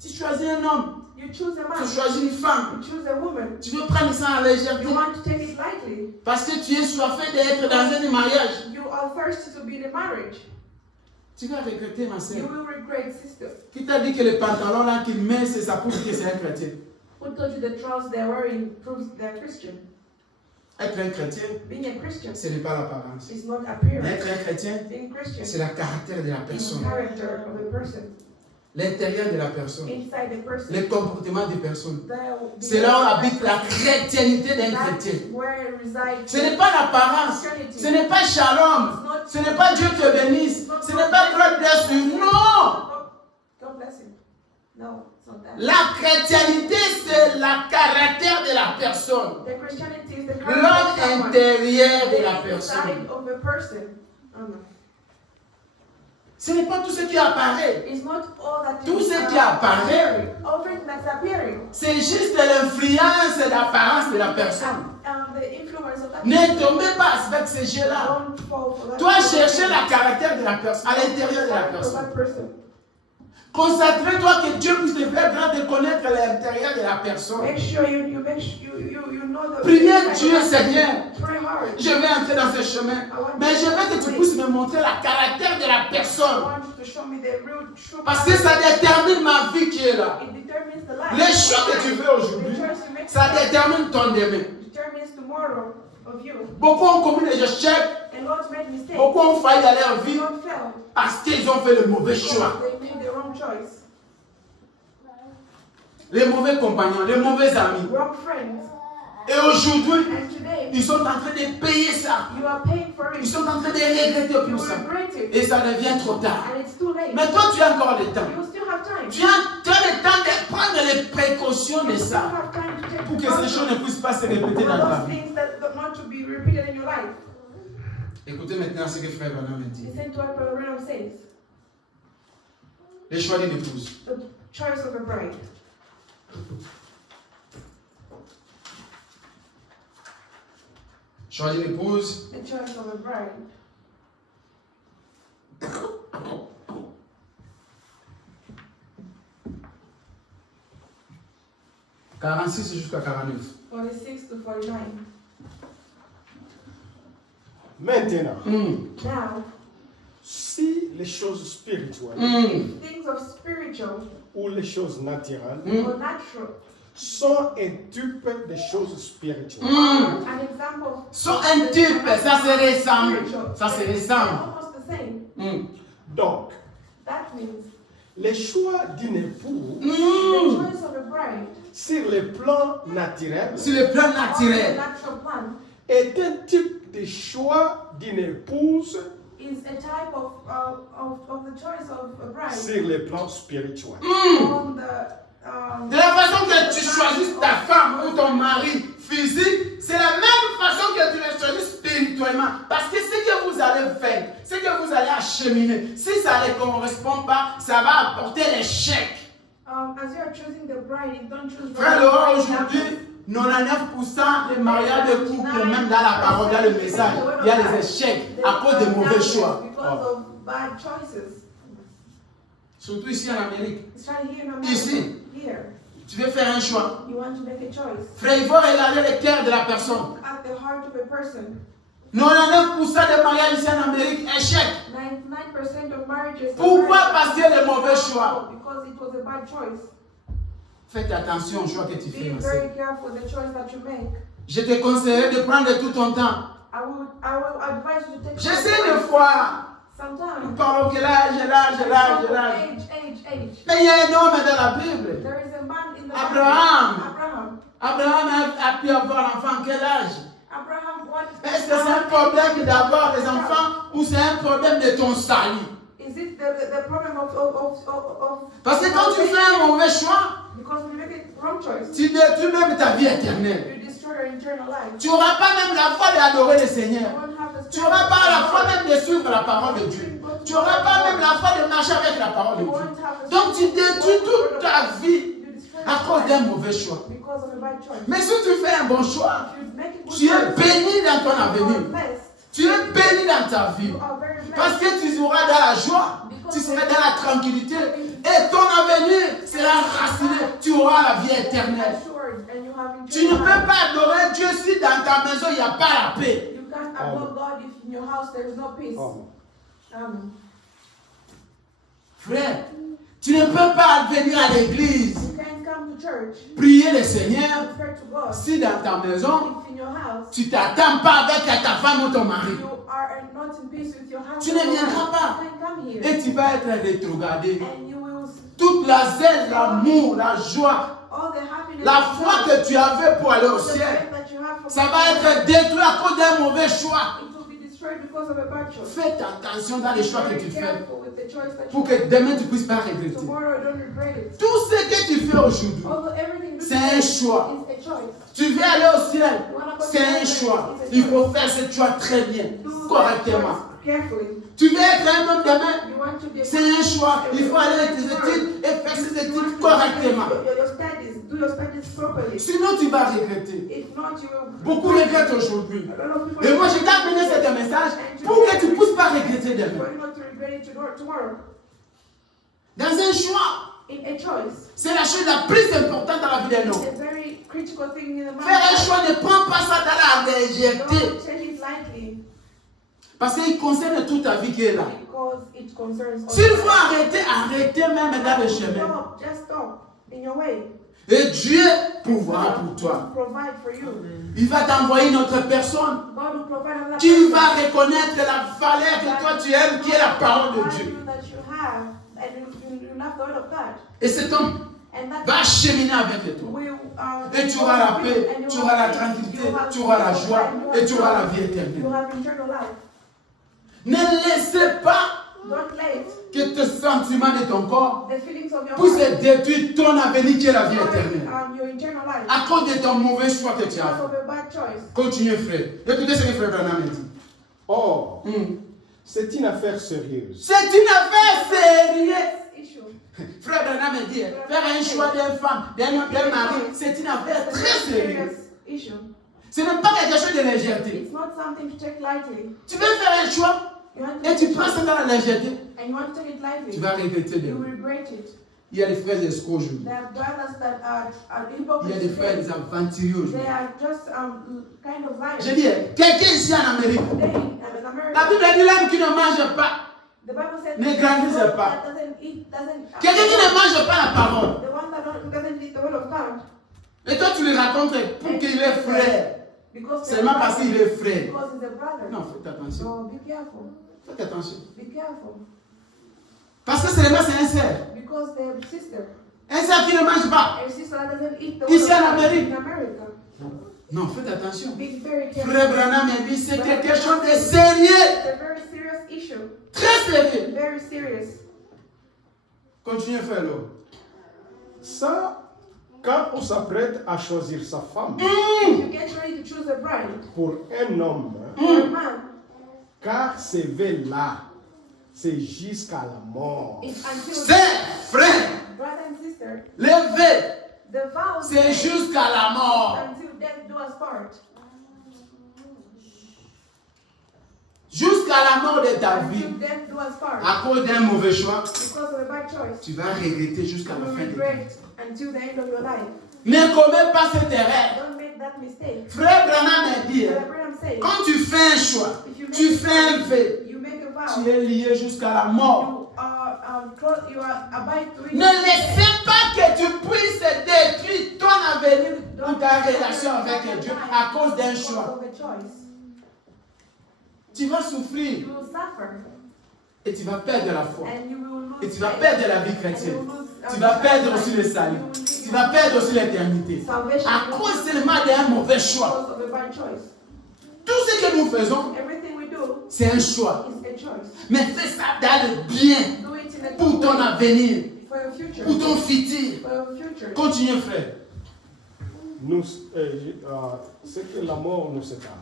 Tu choisis un homme, You choose a tu man. choisis une femme. You choose a woman. Tu veux prendre ça en légèreté. You want to take it lightly. Parce que tu es soifé d'être dans un mariage. You are thirsty to be in a marriage. Tu vas regretter, ma You soeur. will regret, sister. Qui t'a dit que le pantalon là qu'il met, c'est ça prouve que c'est un chrétien? Who told you the trousers they're wearing proves they're Christian? Être un chrétien, Being a Christian ce n'est pas l'apparence. is not Mais appearance. être un chrétien, Being Christian c'est le caractère de la is the personne. character of a person. L'intérieur de la personne. Inside the person. Le comportement des personnes. The C'est là où habite la chrétiennité d'un That's chrétien. where it resides. Ce n'est pas l'apparence. Ce n'est pas shalom. Ce n'est pas Dieu te bénisse. Ce n'est pas God bless you. Non. God bless him. No, it's not that. La chrétiennité, c'est le caractère de la personne. The Christianity is the character of L'homme someone. intérieur de la The personne. inside of a person. Ce n'est pas tout ce qui apparaît. It's not all that Tout is ce qui apparaît, everything that's appearing. c'est juste l'influence et l'apparence de la personne. The influence of that Ne tombez pas avec ces jeux-là. don't fall for that. Toi, cherchez le caractère de la personne, à l'intérieur de la For that personne. person. Consacrez-toi que Dieu puisse te faire grâce de connaître l'intérieur de la personne. Make sure you know the Priez Dieu, Seigneur. Pray hard. Je vais entrer dans ce chemin. Mais je veux que tu puisses me montrer le caractère de la I personne. want you to show me the real true. Parce que ça détermine ma vie qui est là. It determines the life. Les choix que tu fais aujourd'hui, The choice you make ça today détermine ton demain. determines tomorrow of you. Beaucoup ont commis des échecs, And Lord made mistakes. beaucoup ont failli dans leur vie Lord failed. parce qu'ils ont fait le mauvais choix. Because they made the wrong choice. Les mauvais compagnons, les mauvais amis. Wrong friends. Et aujourd'hui, And today ils sont en train de payer ça. you are paying for Ils it. sont en train de regretter You pour ça. regret it. Et ça devient trop tard. And it's too late. Mais toi, tu as encore le temps. You still have time. Tu as le temps de prendre les précautions précaution de ça pour que ces choses ne puissent pas se répéter dans ta vie. Écoutez maintenant ce que Frère Branham dit. Listen to what Brother Branham says. Le choix d'une épouse. The choice of a bride. Choix d'une épouse. The choice of a bride. « 46 jusqu'à 49. 46 to 49. Maintenant, Now, si les choses spirituelles things of spiritual ou les choses naturelles or natural sont un type des choses spirituelles. an example of Sont un type, ça se ressemble. spiritual. Ça se They're ressemble. almost the same. Donc, That means les choix d'une épouse the choice of a bride sur le plan naturel Sur le plan on the naturel. natural plan est un type de choix d'une épouse is a type of the choice of a bride sur le plan spirituel. on the De la façon que tu choisis ta femme ou ton mari physique, c'est la même façon que tu le choisis spirituellement. Parce que ce que vous allez faire, ce que vous allez acheminer, si ça ne correspond pas, ça va apporter l'échec. as you are choosing the bride, you don't choose Frère Laurent, bride. aujourd'hui, 99% des mariages de couple, même dans la parole, dans le message, il y a des échecs à cause de mauvais choix. Because of bad choices. Surtout ici en Amérique. It's right here in America. Ici. Here. Tu veux faire un choix. You want to make a choice. Frère, il faut regarder le cœur de la personne. Look at the heart of a person. 99% des mariages ici en Amérique, échec. 99% of marriages. Pourquoi? Parce qu'il y a des mauvais choix. Because it was a bad choice. Faites attention au choix que tu fais, Be ma very sœur. careful the choice that you make. Je te conseillerais de prendre tout ton temps. I will advise you to take. J'essaie de fois. Nous Sometimes. parlons que l'âge. Age. Mais il y a un homme dans la Bible. There is a man in the Abraham. Bible. Abraham a pu avoir l'enfant à quel âge? Abraham wanted. Est-ce que c'est un problème d'avoir des enfants ou c'est un problème de ton salut? Is it the problem of Parce que quand tu fais un mauvais choix, because when you make a wrong choice, tu détruis même ta vie éternelle. you destroy your eternal life. Tu n'auras pas même la foi d'adorer le You Seigneur. won't have the Tu n'auras pas la foi même de suivre la parole de Dieu. Tu n'auras pas même la foi de marcher avec la parole de You Dieu. won't have the Donc tu détruis toute ta vie You destroy à your cause d'un life mauvais choix. because of a bad choice. Mais si tu fais un bon choix, If you make a good tu es choice, béni dans ton you are avenir. blessed. Tu es béni dans ta vie. You are very Parce blessed. que tu seras dans la joie, tu seras dans la tranquillité et ton avenir sera raciné. Tu auras la vie éternelle. Assured, and you have Tu ne eternal peux life. pas adorer Dieu si dans ta maison il n'y a pas la paix. You can't adore God if in your house there is no peace. Amen. Frère, tu ne peux pas venir à l'église, You can't come to church, prier le Seigneur pray to God. si dans ta maison If in your house tu t'attends pas avec ta femme ou ton mari. you are not in peace with your husband, Tu ne viendras pas. you can't come here. Et tu vas être rétrogradé. And you will Toute la zèle, l'amour, la joie, all the happiness, la foi que tu avais pour aller au the ciel, faith that you have for ça God, va être détruit à cause d'un mauvais choix. it will be destroyed because of a bad choice. Fais attention dans les choix que tu Be fais careful with the choice that pour you que make. demain tu ne puisses pas regretter. Tomorrow you don't regret it. Tout ce que tu fais aujourd'hui, Although everything you c'est un do choix. is a choice. Tu veux aller au ciel, c'est un choix. Il faut faire ce choix très bien, Do that correctement. choice carefully. Tu veux être un homme demain, You want to be c'est un choix. Il faut aller à tes études et faire ces études correctement. your studies, do your studies properly. Sinon, tu vas regretter. If not, you will. Beaucoup regrettent aujourd'hui. A lot of people. Et moi, je t'ai amené ce message pour que tu ne puisses pas regretter demain. For you not to regret it tomorrow. Dans un choix, In a choice, c'est la chose la plus importante dans la vie d'un homme. it's a very critical thing in the Faire un mind. choix, ne prends pas ça dans la légèreté. Don't take it lightly Parce qu'il concerne toute ta vie qui est là. because it concerns. S'il faut arrêter, arrêtez même dans le chemin. Stop, just stop in your way. Et Dieu pourvoira pour toi. Provide for you. Il va t'envoyer une autre personne God will provide another qui person va reconnaître la valeur que toi tu aimes, qui est la parole de Dieu. that you have, and you have the word of God. Et cet homme And that va cheminer avec toi. will, Et tu auras la paix, and you tu will auras la have peace, tranquillité, you will have tu auras la peace, joie and you will et tu have auras la joy. vie You éternelle. have eternal life. Ne laissez pas Don't let que tes sentiments de ton corps the feelings of your puissent heart détruire ton avenir qui est la vie éternelle. destroy your eternal life À cause de ton mauvais choix que tu as because fait. of a bad choice. Continue, frère. Écoutez ce que frère Branham dit. Or, c'est une affaire sérieuse. C'est une affaire sérieuse. Issue. Frère Branham dit, faire un choix d'une femme, d'un mari, c'est une affaire It's a très very sérieuse. serious issue. Ce n'est pas quelque chose de légèreté. It's not something to take lightly. Tu veux faire un choix You want to et tu take prends it ça dans la légèreté, and you want to take it tu lightly. vas regretter You demain. will regret it. Il y a des frères escrocs aujourd'hui. There are brothers that are Il y a hypocrites. des frères des aventuriers aujourd'hui. They are just kind of liars. Je dis, quelqu'un ici en Amérique, Today, in la America, Bible dit l'homme qui ne mange pas, the Bible says ne grandissez the one pas. that doesn't eat, Quelqu'un qui ne mange pas la parole. the one that doesn't eat the word of God. Et toi tu le racontes pour qu'il est frère. Because Seulement parce qu'il est frère. Because he's a brother. Non, faites attention. So be careful. Faites attention. Be careful. Parce que seulement c'est un frère. Because they're sister. Un frère qui ne mange pas. A sister that doesn't eat the Ici word en of God Amérique. in America. Non, faites attention. Be very careful. Frère Branham a dit c'est quelque chose de sérieux. It's a very serious issue. Très sérieux. Very serious. Continuez frère Lo. Ça, quand on s'apprête à choisir sa femme If you get ready to choose a bride pour un homme, or a man, car ces vœux-là, c'est jusqu'à la mort. it's until C'est frère. brother and sister, Levé. the vows C'est jusqu'à la mort. until death do us part. Jusqu'à la mort de ta vie. Until death do us part. À cause d'un mauvais choix, Because of a bad choice. tu vas regretter jusqu'à You la will fin de ta vie. regret until the end of your life. Ne commets pas cette erreur. Don't make that mistake. Frère Branham a dit, But Abraham said, quand tu fais un choix, if you tu make fais un vœu, you make a tu vow, es lié jusqu'à la mort. you are abide to it. Ne laissez pas que tu puisses détruire ton avenir ou ta relation avec Dieu à cause d'un choix. Of a choice. Tu vas souffrir You will suffer. et tu vas perdre la foi. And you will lose Et tu vas faith. perdre la vie And you chrétienne. will lose, Tu vas perdre aussi le you salut. will lose Tu vas perdre aussi l'éternité. salvation À cause seulement d'un mauvais choix. because of a bad choice. Tout ce que nous faisons, Everything we do c'est un choix. is a choice. Mais fais ça dans le bien Do it in a pour good ton way, avenir, for your future. pour ton futur. For your future. Continue, frère. Nous, c'est que la mort nous sépare.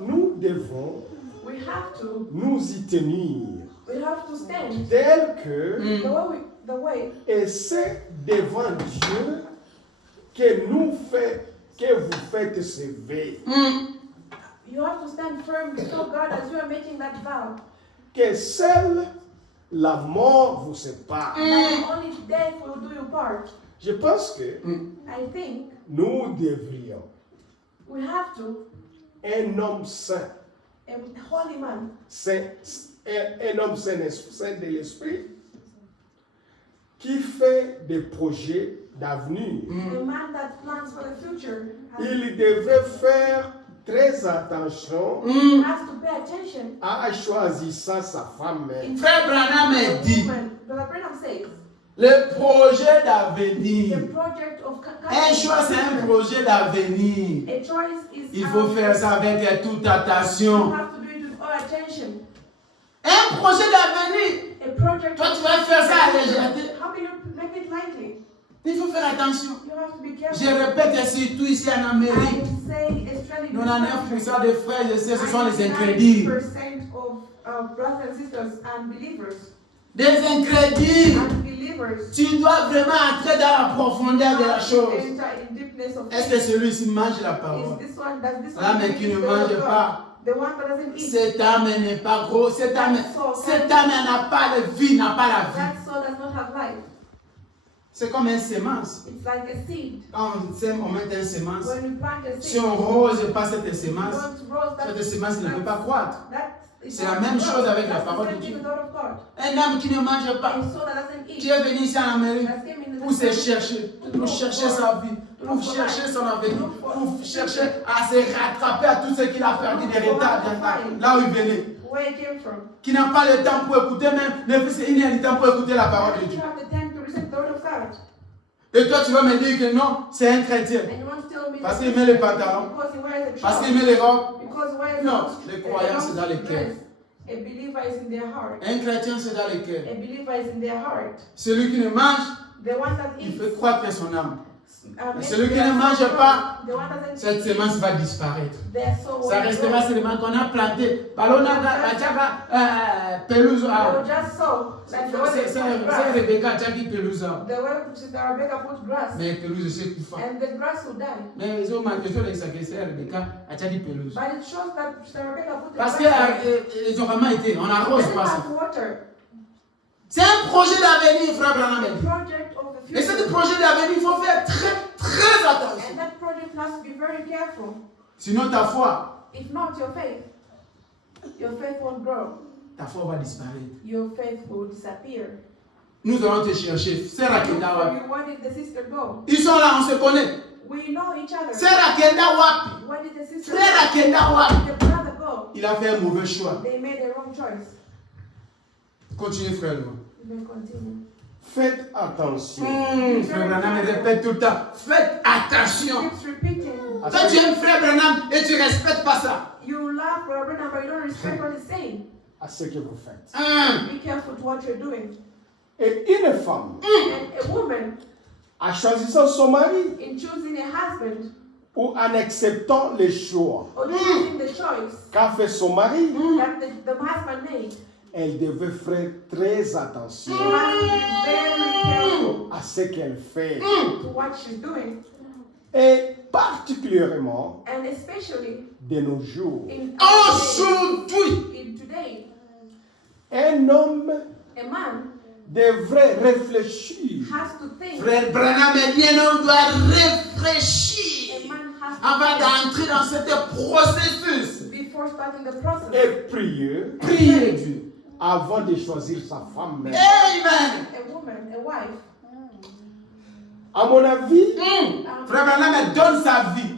Nous devons We have to. nous y tenir We have to stand tel que, the way et c'est devant Dieu que vous faites ces vœux. you have to stand firm before God as you are making that vow. Que seule la mort vous sépare. That only death will do you part. Je pense que I think nous devrions, we have to. un homme saint, A holy man, un homme saint de l'esprit, qui fait des projets d'avenir, a man that plans for the future, il devrait faire très attention has to pay attention. à choisissant sa femme. Frère Branham a dit, Brother Branham says, le projet the d'avenir. project of Un choix, c'est un projet d'avenir. A choice is Il faut faire ça avec toute attention. You have to do it with all attention. Un projet d'avenir. A project. Toi, tu vas faire ça à légèreté. How can you make it lightly? Il faut faire attention. You have to be careful. Je répète, surtout ici en Amérique, I say especially 99% des frères et sœurs, ce sont les incrédules. 90% of brothers and sisters and believers. Des incrédules. Unbelievers. Tu dois vraiment entrer dans la profondeur de la chose. Enter in deepness of Est-ce que celui-ci mange la parole? Is this one, does this L'âme one qui ne eat the word mange of God? pas. The one that doesn't eat. Cette âme n'est pas grosse. Cette âme n'a pas de vie, n'a pas la vie. That soul does not have life. C'est comme une sémence. It's like a seed. Quand on sème, on met une sémence. When you plant a Si seed, on rose pas cette you sémence, don't roast that. cette sémence ne peut pas croître. That is C'est la not même growth. chose avec la That's the parole same de thing Dieu. with the word of God. Un homme qui ne mange pas, A soul that doesn't eat. qui est venu ici en Amérique That came in the pour se chercher, pour chercher sa vie, pour chercher son avenir, pour chercher à se rattraper à tout ce qu'il a perdu de retard là où il venait. Where it came from. Qui n'a pas le temps pour écouter même, il n'a le temps pour écouter la parole de You Dieu. have the time to receive the word of God. Et toi, tu vas me dire que non, c'est un chrétien. And you want to tell me Parce that qu'il met les pantalons, because he wears a parce trouser, qu'il met les robes. because he wears Non, a les croyances c'est dans les cœurs. A believer is in their heart. Un chrétien, c'est dans le cœur. A believer is in their heart. Celui qui ne mange, The one that il eats, fait croître son âme. makes Celui qui their ne mange soul pas, grow. The one that doesn't cette eat, semence va disparaître. their soul Ça will restera grow. seulement qu'on a planté. Palona pelouse. They will just sow. Like the way they C'est put grass. Rebecca qui a dit pelouse. The way Sister Rebecca put grass. Mais pelouse, c'est tout fin. And the grass will die. Mais ils ont marqué sur les sacs, c'est Rebecca qui a dit pelouse. But it shows that Sister Rebecca put the Parce grass. qu'ils ont vraiment été, on n'arrose They pas ça. have water. C'est un projet d'avenir, frère Branham. The project of the Et ce future. projet d'avenir, il faut faire très attention. And that project has to be very careful. Sinon, ta foi If not, your faith won't grow. va disparaître. Your faith will disappear. Nous allons te chercher. Sarah Kenda Wapi. Where did the sister go? Ils sont là, on se connaît. We know each other. Sarah Kenda Wapi. Where did the sister Frère Kenda Wapi. Where did the brother go? Il a fait un mauvais choix. They made the wrong choice. Continue, frère. You may continue. Faites attention. Frère Branham répète tout le temps. Faites attention. Keeps repeating. à Toi, ce- tu aimes frère Branham et tu ne respectes pas ça. You love Brother Branham, but you don't respect what he's saying. à ce que vous faites. Be careful to what you're doing. Et une femme, And a woman, en choisissant son mari in choosing a husband ou en acceptant les choix or choosing the choice qu'a fait son mari, that the husband made, elle devait faire très attention she has to be very careful à ce qu'elle fait. to what she's doing. Et particulièrement And especially de nos jours. in Aujourd'hui, today, Un homme a man devrait réfléchir has to think. frère Branham est bien, on doit réfléchir A man has avant to d'entrer dans ce processus. think before starting the process. et prier Priez Dieu. avant de choisir sa femme. Amen. A woman, a wife, À mon avis, Frère Branham donne sa vie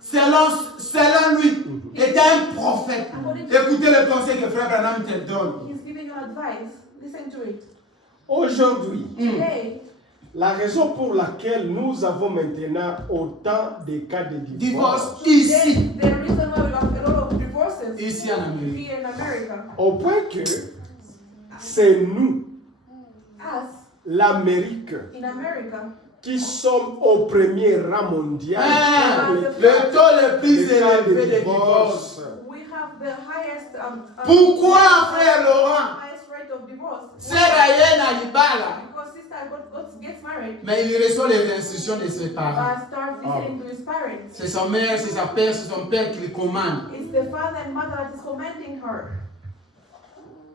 selon lui. Il est un prophète. Écoutez le conseil que Frère Branham te donne. he's giving you advice. Listen to it. aujourd'hui, Today, la raison pour laquelle nous avons maintenant autant de cas de Divorce divorce, ici. the reason why we have a lot of divorces Ici en Amérique. here in America, au point que c'est nous, us l'Amérique, in America, qui sommes au premier rang mondial. Ah, pour le taux le plus les cas élevé de de divorce. divorce. we have the highest Pourquoi, frère Laurent? highest rate of divorce. Sarah Yena Ibala. Because sister gets married, Mais il reçoit les instructions de ses parents. starts listening to his parents. C'est son mère, c'est sa père, c'est son père qui le commande. It's the father and mother that is commanding her.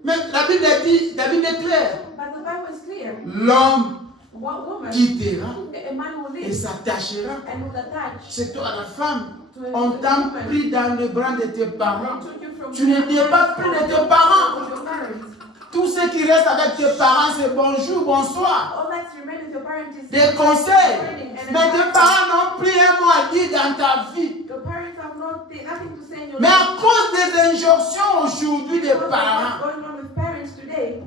Mais la Bible est claire. But the Bible is clear. L'homme What woman, quittera a man will et live s'attachera. and will attach C'est toi la femme. to a On t'a woman. pris dans les bras de tes parents. Took you from Tu ne n'es pas plus de tes parents. your parents. Tout ce qui reste avec tes parents, c'est bonjour, bonsoir. All that's remaining with your parents is Des conseils. learning and Mais tes advice. parents n'ont plus un mot à dire dans ta vie. Your parents have nothing to say in your Mais à life. cause des injonctions aujourd'hui des Because of parents. what's going on with parents today.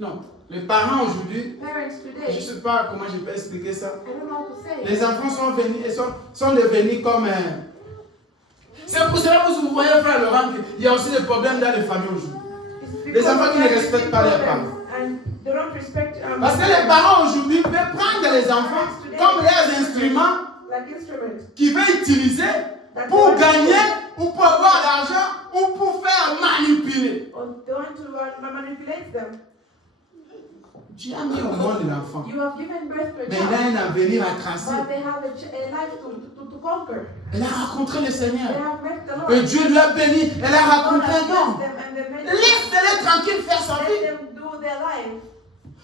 Non, les parents aujourd'hui, Parents je ne today, sais pas comment je peux expliquer ça. I don't know how to say Les it. enfants sont devenus comme c'est pour cela que vous voyez, frère Laurent, qu'il y a aussi des problèmes dans les familles aujourd'hui. It's Les because enfants of qui ne that respectent pas leurs problems parents. and they don't respect Parce que les parents aujourd'hui peuvent prendre les enfants comme leurs instruments like instruments qu'ils veulent utiliser pour gagner ou pour avoir l'argent ou pour faire manipuler. or they want to manipulate them. Tu as mis au monde l'enfant, You have given birth to a mais il a child, un avenir à tracer. but they have a life to conquer. Elle a rencontré le They Seigneur. have met the Lord. Et Dieu l'a béni. Elle a God rencontré has un homme. blessed them and they made Laisse-les tranquille faire sa vie. let them do their life.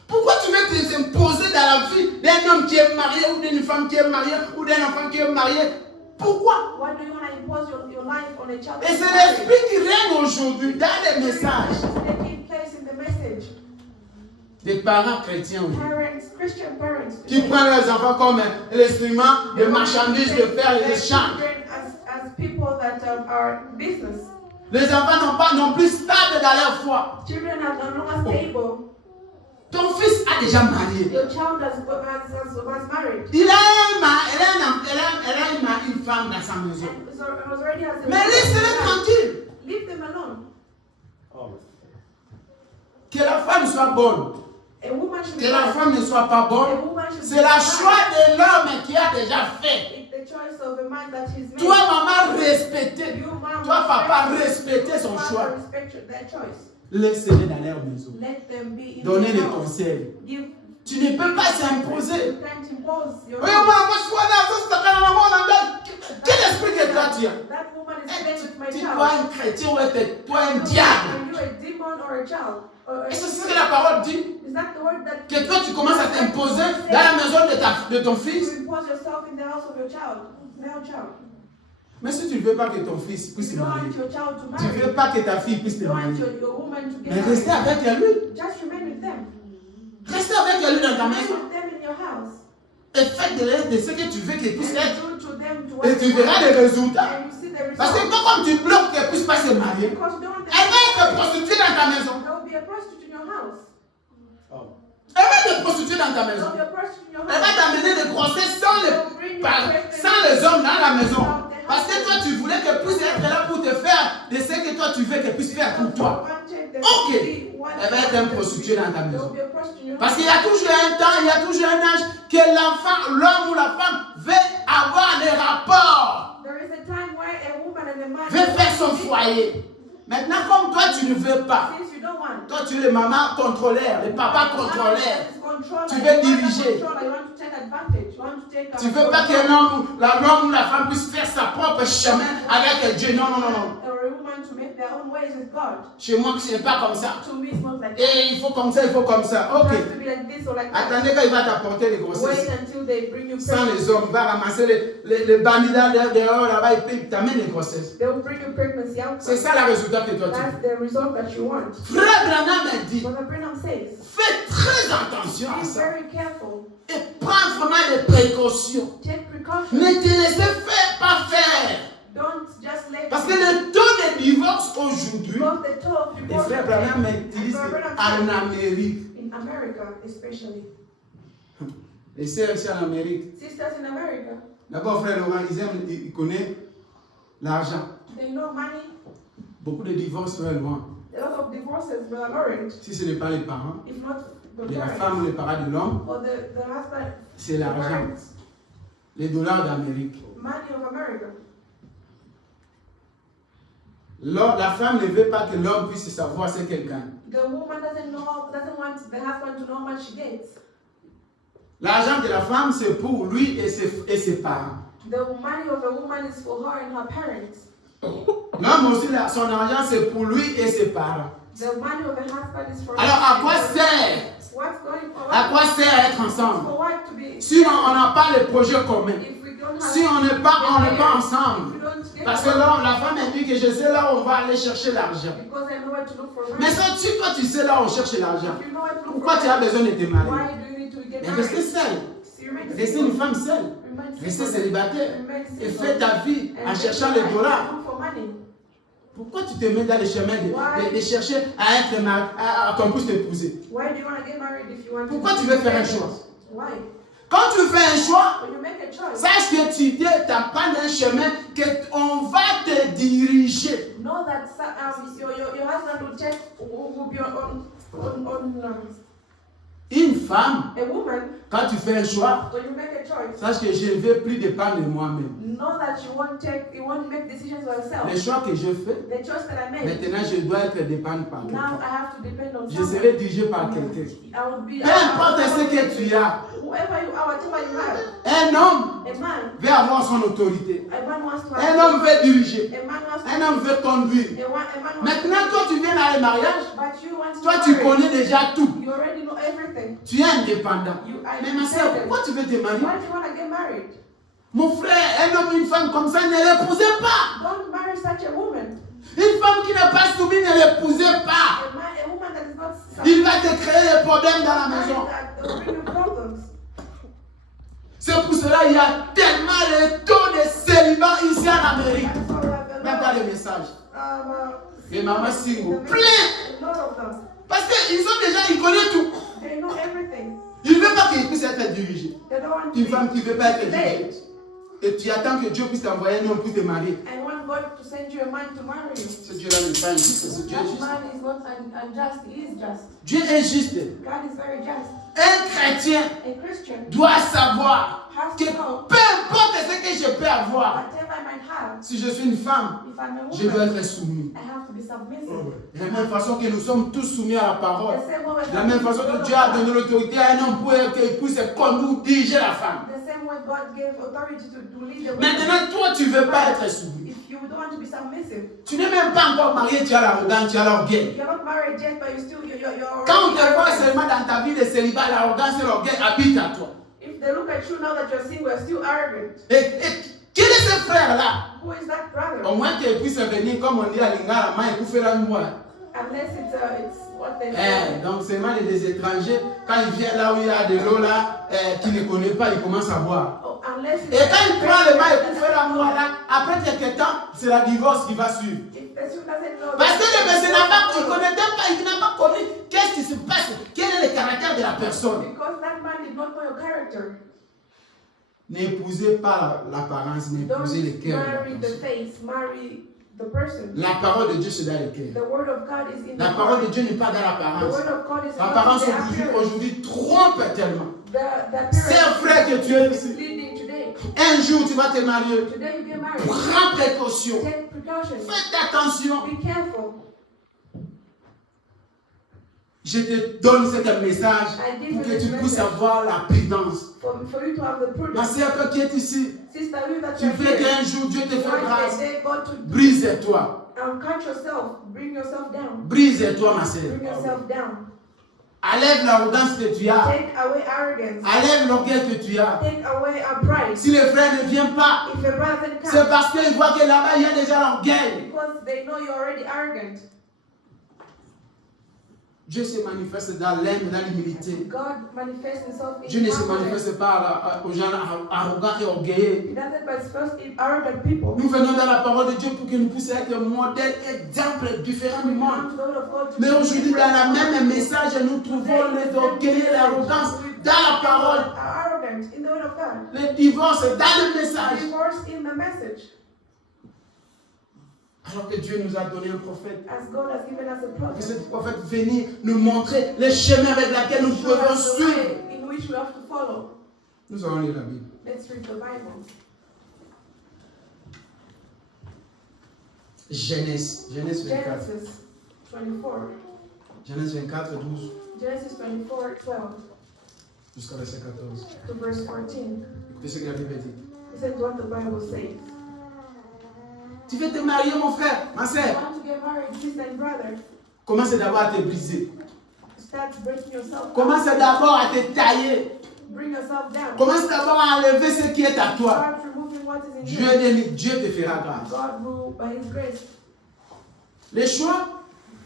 Pourquoi tu veux te imposer dans la vie d'un homme qui est marié ou d'une femme qui est mariée ou d'un enfant qui est marié? Pourquoi? Why do you want to impose your life on a child? Et c'est l'esprit qui règne aujourd'hui dans les messages Taking place in the message. des parents chrétiens aujourd'hui. Parents, Christian parents, Qui prennent leurs enfants comme l'instrument de marchandises de faire les their échanges. children as people that are business. Les enfants n'ont plus stable dans leur foi. Children are no longer stable. Ton fils a déjà marié. Your child was married. Il a une femme dans sa maison. And so it was already has a Mais laissez-le tranquille. Leave them alone. Amen. Que la femme soit bonne, A woman should que la femme ne soit pas A bonne, woman should c'est la choix de l'homme qui a déjà fait. It's the choice of a man that he's made. Toi, maman, respectez. You, mom, Toi, papa, respect respectez son choix. Respect their choice. Laissez-les dans leur maison. Let them be in Donnez their des house. conseils. Give. Tu ne peux pas s'imposer. You can't impose your. Oui, moi, je suis là, quel esprit que toi tu as? That woman is playing with my Tu child. es un chrétien ou toi un diable? Are you a demon or a child? Est-ce que c'est ce que la parole dit? Is that the word that Que toi tu commences à t'imposer dans la maison de ton fils? you impose yourself in the house of your child, male child? Mais si tu ne veux pas que ton fils puisse You te don't marier, want your child to tu ne marry. veux pas que ta fille puisse te You don't want marier, your woman to get mais restez married. avec lui. Just remain with them. Restez avec lui dans ta Remain maison. with them in your house. Et faites de ce que tu veux qu'elle puisse And être. do to them to what Et tu they verras want. les résultats. And you see the Parce que results. comme tu bloques qu'elle ne puisse pas se marier, Because you don't want them elle va être prostituée dans ta maison. There will be a prostitute in your house. Amen. Elle va te prostituer dans ta There maison. will be a prostitute in your Elle va house. t'amener des grossesses sans les hommes dans la maison. Parce que toi, tu voulais qu'elle puisse être là pour te faire de ce que toi tu veux qu'elle puisse faire pour toi. Ok. Elle va être un prostituée dans ta maison. Parce qu'il y a toujours un temps, il y a toujours un âge que l'enfant, l'homme ou la femme veut avoir des rapports, veut faire son foyer. Maintenant, comme toi, tu ne veux pas, toi, tu es le maman contrôleur, le papa contrôleur. Tu veux diriger. Tu ne veux pas que l'homme ou la femme puisse faire sa propre chemin avec Dieu. Non, non, non, non. Chez moi, ce n'est pas comme ça. Et il faut comme ça, il faut comme ça. Ok. Attendez quand il va t'apporter les grossesses. Sans les hommes, il va ramasser les bandits dehors là-bas et puis il t'amène les grossesses. C'est ça le résultat que toi tu veux. Frère Branham a dit, fais très attention à ça. Et prends vraiment les précautions. Ne te laissez pas faire. Parce que le taux de divorce aujourd'hui, les frères Branham utilisent en Amérique. In America, especially. Les sœurs ici en Amérique. Sisters in America, D'abord, frère Laurent, ils connaissent l'argent. they know money. Beaucoup de divorces sont loin. A lot of divorces were arranged. Si ce n'est pas les parents, If not the la parents femme ou les parents de l'homme, or the husband, c'est the l'argent. parents, Les dollars d'Amérique. money of America. La femme ne veut pas que l'homme puisse savoir ce qu'elle gagne. The woman doesn't want the husband to know how much she gets. L'argent de la femme, c'est pour lui et ses parents. The money of a woman is for her and her parents. L'homme aussi, son argent, c'est pour lui et ses parents. The money of a husband is for Alors, her. à quoi sert? What's going for? À quoi sert être ensemble? For what to be? Si on n'a pas le projet commun, If we don't have. si on n'est pas ensemble, If we don't get parce que là, la femme a dit que je sais là où on va aller chercher l'argent. Because I know where to look for money. Mais si toi tu sais là où on cherche l'argent, If you know where to look pourquoi for tu as money, besoin de te marier? why do you need to get Mais married? restez seule, Remain restez une femme seule, Remain restez single. célibataire Remain et single. fais ta vie en And cherchant take les time dollars. to look for money. Pourquoi tu te mets dans le chemin de chercher à être marié, à qu'on puisse t'épouser? Why do you want to get married if you want Pourquoi to tu veux faire un choix? Why? Quand tu fais un choix, When you make a choice, sache que tu t'apprends un chemin qu'on va te diriger. know that your husband will be on Une femme, a woman. quand tu fais un choix, When you make a choice, sache que je ne vais plus dépendre de moi-même. know that you won't make decisions for yourself. Les choix que je fais, The choice that I made, maintenant je dois être dépendant par now quelqu'un. I have to depend on Je someone. serai dirigé par quelqu'un. I would be. Peu importe ce que tu as, Whoever you are, whatever you have, un homme a man veut avoir son autorité. wants to Un have. homme veut diriger. A man wants to. Un homme veut conduire. A man wants Maintenant, quand tu viens dans le mariage, But you want to toi tu marry. connais déjà tout. You already know everything. Tu es indépendant. You are Mais ma soeur, independent. pourquoi tu veux te marier? Why do you want to get married? Mon frère, un homme, une femme comme ça, ne l'épousez pas. Don't marry such a woman. Une femme qui n'est pas soumise, ne l'épousez pas. A woman that is not Il va te créer des problèmes dans la maison. that will bring you problems. C'est pour cela qu'il y a tellement de taux de célibat ici en Amérique. And so we have a Même dans lot, les messages. Les the- mamans single. the- Plein. a lot of them. Parce qu'ils connaissent tout. They know everything. Il ne veut pas qu'il puisse être dirigé. They don't want to Une be femme qui ne veut pas être dirigée. led. Et tu attends que Dieu puisse t'envoyer un homme pour te marier. And want God to send you a man to marry you. Ce Dieu-là n'est pas injuste, ce Dieu est That juste. man is not unjust, he is just. Dieu est juste. God is very just. Un chrétien A Christian doit savoir has que to know peu importe ce que je peux avoir, whatever I might have, si je suis une femme, if I'm a je dois woman, être soumis. I have to be submissive. De la même façon que nous sommes tous soumis à la parole. The same way De la même façon que Dieu a donné l'autorité à un homme pour qu'il puisse conduire, diriger la femme. The same way God gave authority to lead the woman. Maintenant, toi, tu ne veux pas être soumis. If you don't want to be submissive, Tu n'es même pas encore marié, tu as l'arrogance, tu as l'orgueil. you're not married yet, but you're Quand on te voit arrogant. seulement dans ta vie de célibat, l'arrogance et l'orgueil habitent à toi. If they look at you now that you're single, you're still arrogant. Et quel est ce frère-là? Who is that brother? Au moins qu'il puisse venir, comme on dit à Lingala, main et faire la boire. Unless it's what they say. Donc seulement les étrangers, quand ils viennent là où il y a de l'eau là, qu'ils ne connaissent pas, ils commencent à boire. Oh, unless Et quand il prend le main et fait la boire là, après quelques temps, c'est la divorce qui va suivre. If the student doesn't know Parce que le monsieur n'a pas, il because connaît pas, il n'a pas connu qu'est-ce qui se passe, quel est le caractère de la personne. that man did not know your character. N'épousez pas l'apparence, mais Don't épousez le cœur. de la marry the personne. face, marry the person. La parole de Dieu, c'est dans le cœur. The word of God is in La the parole de heart. Dieu n'est pas dans The l'apparence. word of God is not L'apparence in the appearance. aujourd'hui trompe tellement. The C'est un frère que tu es is ici. leading today. Un jour, tu vas te marier. Today you get married. Prends précaution. Take precautions. Faites attention. Be careful. Je te donne ce message pour que tu puisses avoir la prudence. For you to have the Ma prudence. sœur, toi qui es ici, Sister, you that tu you're veux here. qu'un jour Dieu te fasse One grâce. day God to Brise-toi. cut yourself. Bring yourself down. Brise-toi, ma sœur. Bring yourself down. Enlève l'arrogance que tu as. Take away arrogance. Enlève l'orgueil que tu as. Take away our pride. Si le frère ne vient pas, If your brother c'est comes, parce qu'il voit que là-bas, il y a déjà l'orgueil. because they know you're already arrogant. Dieu se manifeste dans l'âme, dans l'humilité. God manifests himself in Dieu ne se humbleness. manifeste pas aux gens arrogants et orgueilleux. He doesn't manifest in arrogant people. Nous venons dans la parole de Dieu pour que nous puissions être modèles, exemples différents du monde. Come to the word of God to Mais be aujourd'hui, dans different. la même message, nous trouvons les orgueils et l'arrogance dans la parole. Are arrogant in the word of God. Le divorce dans le message. Divorce in the message. Alors que Dieu nous a donné un prophète. As God has given us a Que prophet. ce prophète venir nous montrer les chemins avec lesquels nous Show pouvons us the suivre. way in which we have to follow. Nous allons lire la Bible. Let's read the Bible. Genèse 24. Genesis 24. Genèse 24, 12 Genesis 24, 12 jusqu'à verset 14. to verse 14. Écoutez ce que la Bible dit. This is what the Bible says. Tu veux te marier, mon frère, ma You soeur. want to get married, sister and brother, Commence d'abord à te briser. start breaking yourself Commence down. d'abord à te tailler. Bring yourself down. Commence d'abord à enlever ce qui est à toi. Start removing what is in you. Dieu te fera grâce. God will, by His grace, Les choix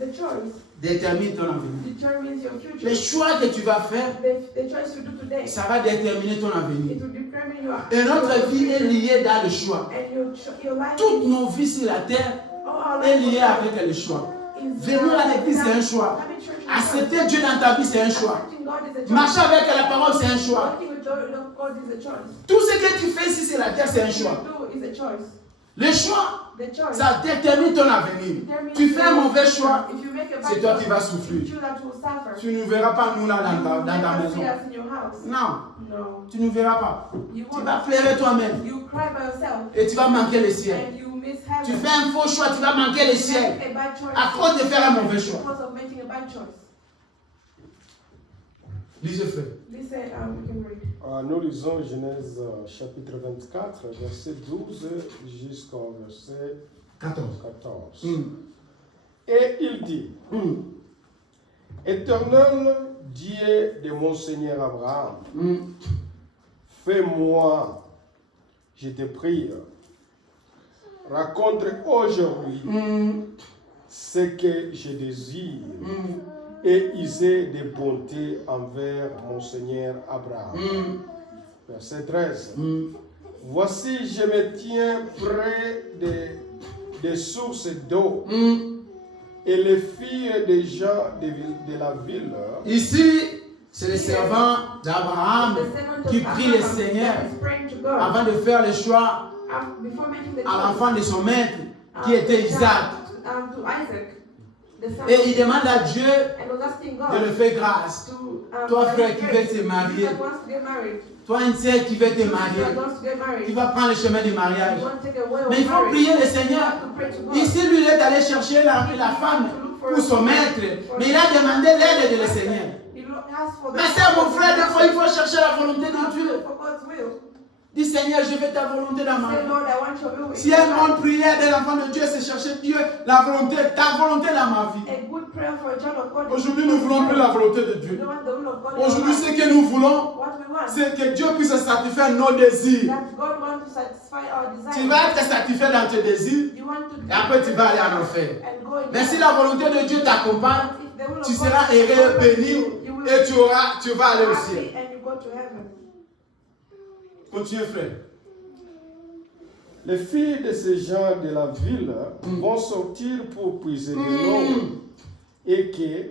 the choice déterminent ton avenir. determines your future. Les choix que tu vas faire, The choice you do today, ça va déterminer ton it avenir. will determine your Et notre vie est future. liée dans le choix. And your life Toutes nos vies sur la terre all our est life liée avec le choix. is Venir à l'église, c'est un choix. Having church is a choice. Accepter Dieu dans ta vie, c'est un choix. Accepting God is a choice. Marcher avec la parole, c'est un choix. Walking with the word of God is a choice. Tout ce que tu fais ici sur la terre, c'est un What you choix. do is a choice. Le choix, The choice. ça détermine ton avenir. Tu fais un mauvais choix, If you make a bad c'est toi qui choice, vas souffrir. it's you that will suffer. Tu ne verras pas nous là dans ta Never maison. see us in your house. Non, No. tu ne verras pas. You Tu won't. vas pleurer toi-même You cry by yourself et tu vas manquer le ciel. and you miss Tu heaven. fais un faux choix, tu vas manquer le You ciel make a bad choice à cause de faire un mauvais choix. because of making a bad choice. Lisez frère. Listen, we can read. Nous lisons Genèse chapitre 24, verset 12 jusqu'au verset 14. 14. Et il dit, Éternel Dieu de mon Seigneur Abraham, fais-moi, je te prie, raconte aujourd'hui ce que je désire et user de bonté envers mon Seigneur Abraham. Verset 13. Voici, je me tiens près des sources d'eau et les filles des gens de la ville Ici, C'est le servant d'Abraham qui prie le Seigneur avant de faire le choix à l'enfant de son maître, qui était Isaac. Et il demande à Dieu de le faire grâce. Toi, frère, qui veux te marier. Toi, une sœur qui veut te marier. Qui va prendre le chemin du mariage. Mais il faut prier le Seigneur. Ici, lui, il est allé chercher la femme pour son maître. Mais il a demandé l'aide de le Seigneur. Mais c'est mon frère, des fois, il faut chercher la volonté de Dieu. Dis Seigneur, je fais ta volonté dans ma vie. Si un bonne prière d'un enfant de Dieu, c'est chercher Dieu, la volonté, ta volonté dans ma vie. Aujourd'hui, nous voulons plus la volonté de Dieu. Aujourd'hui, ce que nous voulons, c'est que Dieu puisse satisfaire nos désirs. Tu vas être satisfait dans tes désirs et après tu vas aller en enfer. Mais si la volonté de Dieu t'accompagne, tu seras heureux, béni et tu vas aller au ciel. Continue, frère. Les filles de ces gens de la ville vont sortir pour puiser de l'eau et que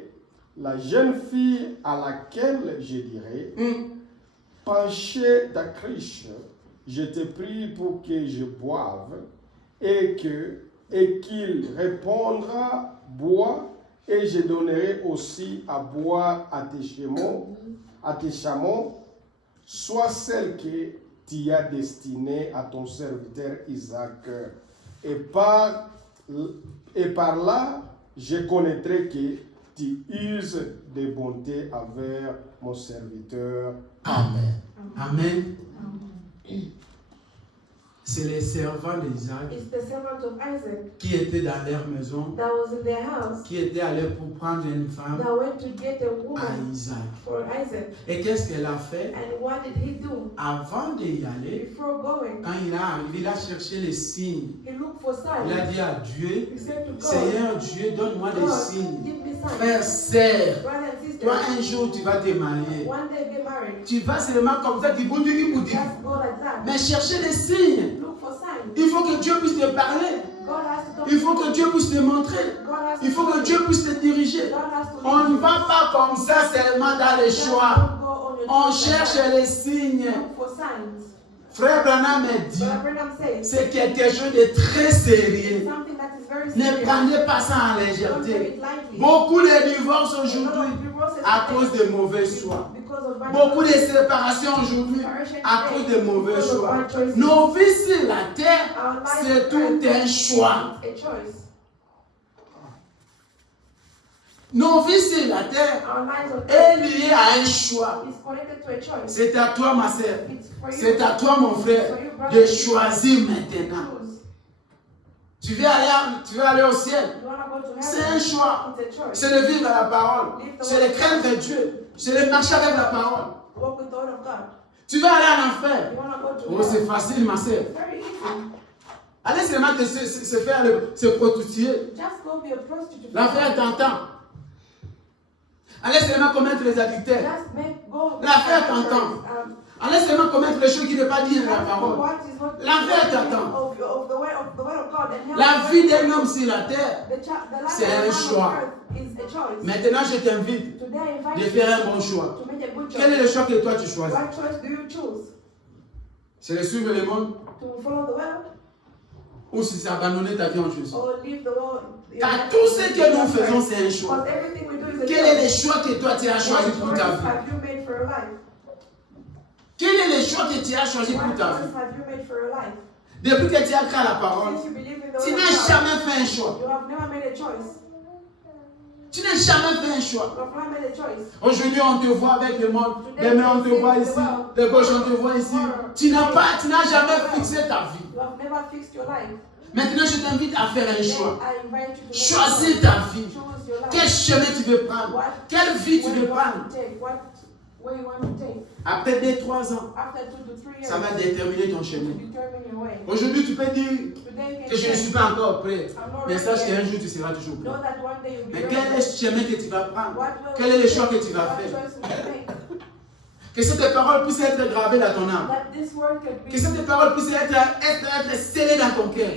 la jeune fille à laquelle je dirai, penchée d'acriche, je te prie pour que je boive et qu'il répondra, bois, et je donnerai aussi à boire à tes chameaux, soit celle que tu as destinée à ton serviteur Isaac. Et par là, je connaîtrai que tu uses de bonté envers mon serviteur. Amen. Amen. C'est les servants d'Isaac qui étaient dans leur maison, qui étaient allés pour prendre une femme à Isaac. Et qu'est-ce qu'elle a fait? Avant d'y aller, quand il est arrivé, il a cherché les signes. Il a dit à Dieu, Seigneur Dieu, donne-moi des signes. Frère, sœur, toi un jour tu vas te marier. Tu vas seulement comme ça, tu peux dire. Mais chercher des signes. Il faut que Dieu puisse te parler. Il faut que Dieu puisse te montrer. Il faut que Dieu puisse te diriger. On ne va pas comme ça seulement dans les choix. On cherche les signes. Frère Branham me dit, c'est quelque chose de très sérieux. Ne prenez pas ça en légèreté. Beaucoup de divorces aujourd'hui à cause de mauvais choix. Beaucoup de séparations aujourd'hui à cause de mauvais choix. Nos vies sur la terre, c'est tout un choix. Nos vies sur la terre est liée à un choix. C'est à toi, ma sœur. C'est à toi, mon frère, de choisir maintenant. Tu veux aller au ciel. C'est un choix. C'est de vivre la parole. C'est de craindre Dieu. C'est de marcher avec la parole. Tu veux aller en enfer. Oh, c'est facile, ma sœur. Allez seulement se prostituer. L'affaire t'entend. Allez seulement commettre les adultères. L'affaire t'entend. Allez seulement commettre les choses qui ne pas dire la parole. L'affaire t'attend. La vie d'un homme sur la terre, c'est un choix. Maintenant, je t'invite de faire un bon choix. Quel est le choix que toi tu choisis? C'est de suivre le monde? Ou si c'est abandonner ta vie en Jésus? Car tout ce que nous faisons, c'est un choix. Quel est le choix que toi tu as choisi pour ta vie? Quel est le choix que tu as choisi pour ta vie? Depuis que tu as créé la parole, tu n'as jamais fait un choix. Tu n'as jamais fait un choix. Aujourd'hui, on te voit avec le monde. Demain, on te voit ici. De gauche, on te voit ici. Tu n'as jamais fixé ta vie. Maintenant, je t'invite à faire un choix. Choisis ta vie. Quel chemin tu veux prendre? Quelle vie tu veux prendre? Après 2-3 ans, ça va déterminer ton chemin. Aujourd'hui, tu peux dire que je ne suis pas encore prêt. Mais sache qu'un jour, tu seras toujours prêt. Mais quel est le chemin que tu vas prendre? Quel est le choix que tu vas faire? Que cette parole puisse être gravée dans ton âme. Que cette parole puisse être scellée dans ton cœur.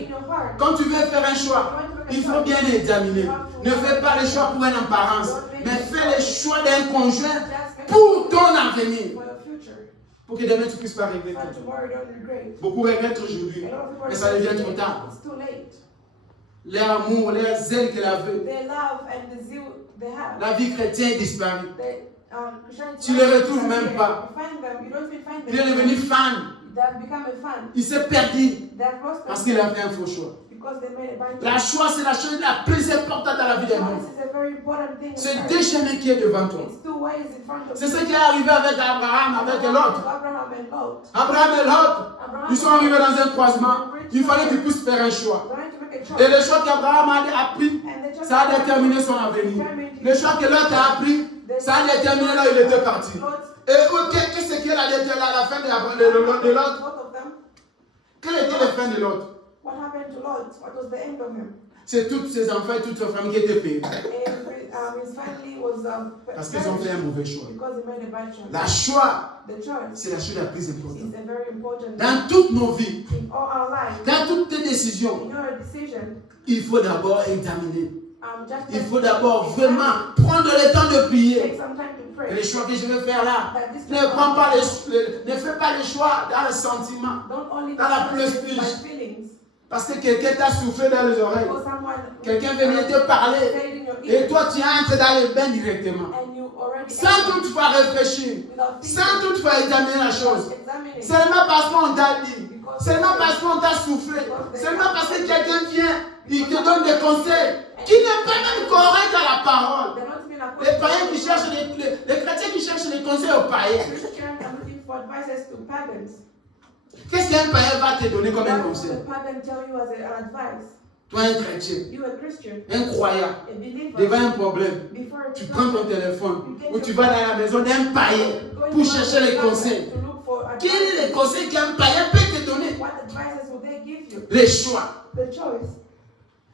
Quand tu veux faire un choix, il faut bien l'examiner. Ne fais pas le choix pour une apparence, mais fais le choix d'un conjoint pour ton avenir. For your future. Pour que demain tu puisses pas So regretter. tomorrow you don't regret. Beaucoup regrettent aujourd'hui, A lot of people mais ça regret devient trop today. tard. It's too late. Leur amour, leur zèle qu'elle avait, Their love and the zeal they have. la vie chrétienne disparue. Christianity, Tu les retrouves même pas. You find them, you don't even find them. Il est devenu fan. They have become a fan. Il s'est perdu They have lost parce qu'il a themselves fait un faux choix. because they made a bad La choice. choix, c'est la chose la plus importante dans la vie d'un homme. This is a very important thing. C'est in deux life. chemins qui est devant toi. It's two ways in front of C'est you. ce qui est arrivé avec Abraham, avec l'autre. Abraham and Lot. Abraham et l'autre, Abraham ils sont arrivés dans un croisement. Il fallait qu'ils puissent faire un choix. trying to make a choice. Et le choix qu'Abraham a pris, And they just ça a déterminé son avenir. Le choix que l'autre a pris, ça a déterminé là où il était parti. Et qu'est-ce qu'il a déterminé à la fin de l'autre? Both of them. Quelle était la fin de l'autre? What happened to Lot? What was the end of him? C'est toutes ses enfants et toute sa famille qui étaient payés. His family was Parce qu'ils ont fait un mauvais choix. because he made a bad choice. La choix, The choice c'est la chose la plus is importante. a very important Dans toutes nos vies, in all our lives. dans toutes tes décisions, In your decision, il faut d'abord examiner. just Il faut d'abord vraiment prendre le temps de take prier. some time to Et pray. les choix que je vais faire là, That this ne fais pas les choix dans le sentiment. don't only dans la decide prestige. by feelings. Parce que quelqu'un t'a soufflé dans les oreilles. Or someone Quelqu'un venait te parler. said in your Et ear, toi, tu entres dans le bain directement. and you already Sans toutefois réfléchir. without thinking, Sans toutefois examiner la chose. examining. Seulement parce qu'on t'a dit. Seulement parce qu'on t'a soufflé. Seulement parce que quelqu'un vient, il te donne des conseils qui n'est pas même correct à la parole. They're not even Les païens qui cherchent les chrétiens qui cherchent les conseils aux païens. Christians are looking for advices to pagans. Qu'est-ce qu'un païen va te donner comme un What conseil? will the pagan tell you as an advice? Toi, un chrétien, You a Christian, un croyant, a believer, devant un problème, before tu you prends ton téléphone ou tu vas dans la maison d'un païen pour chercher les conseils. to look for Quels sont les advice. conseils qu'un païen peut te donner? What advices will they give you? Les choix. The choice.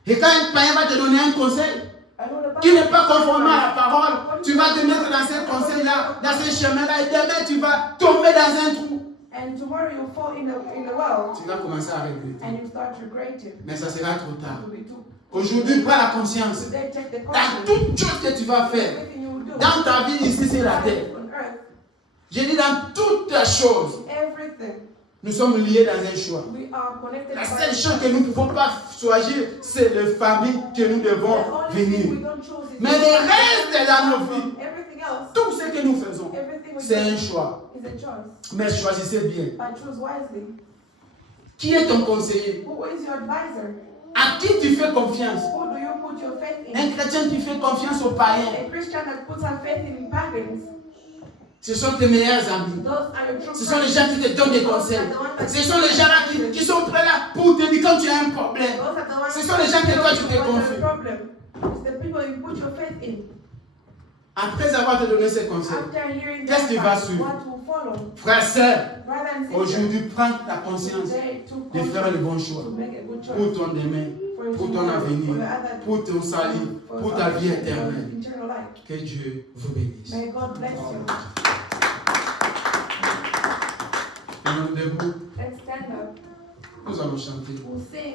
Et quand un païen va te donner un conseil I know the qui n'est pas conforme à la parole, tu vas te mettre dans ce conseil-là, dans ce chemin-là, et demain tu vas tomber dans un trou. And tomorrow you'll fall in the well Tu vas commencer à regretter. and you start regretting. Mais ça sera trop It tard. will be too. Aujourd'hui, prends la conscience. Today take the Dans conscience. toute chose que tu vas faire, Everything you will do. dans ta vie ici sur la terre, On earth. je dis dans toutes les choses, Everything. nous sommes liés dans un choix. We are connected La by seule chose que nous ne pouvons pas choisir, c'est les familles que nous devons the only thing we venir. don't choose is Mais le reste dans nos vies, everything else. tout ce que nous faisons, Everything we c'est un do choix. is a choice. Mais choisissez bien. But choose wisely. Qui est ton conseiller? Who is your advisor? À qui tu fais confiance? Who do you put your faith in? Un chrétien qui fait confiance aux païens, A Christian that puts her faith in pagans. ce sont tes meilleurs amis. Those are your true Ce sont les friends. gens qui te donnent des conseils. Ce sont les gens là qui sont prêts là pour te dire quand tu as un problème. Those are the ones Ce sont les gens que toi tu te who have confies. a problem. It's the people you put your faith in. Après avoir te donné ces conseils, After hearing qu'est-ce qui va that, suivre? what will follow? frère, sœur, Brother and sister, aujourd'hui prends la conscience today to de faire le bon choix to make a good choice. pour ton demain, For your pour ton tomorrow, avenir, for your other- pour ton salut, for pour your ta vie salvation, for éternelle. your eternal life. Que Dieu vous bénisse. May God bless you. Nous debout, Let's stand up. nous allons chanter. We'll sing.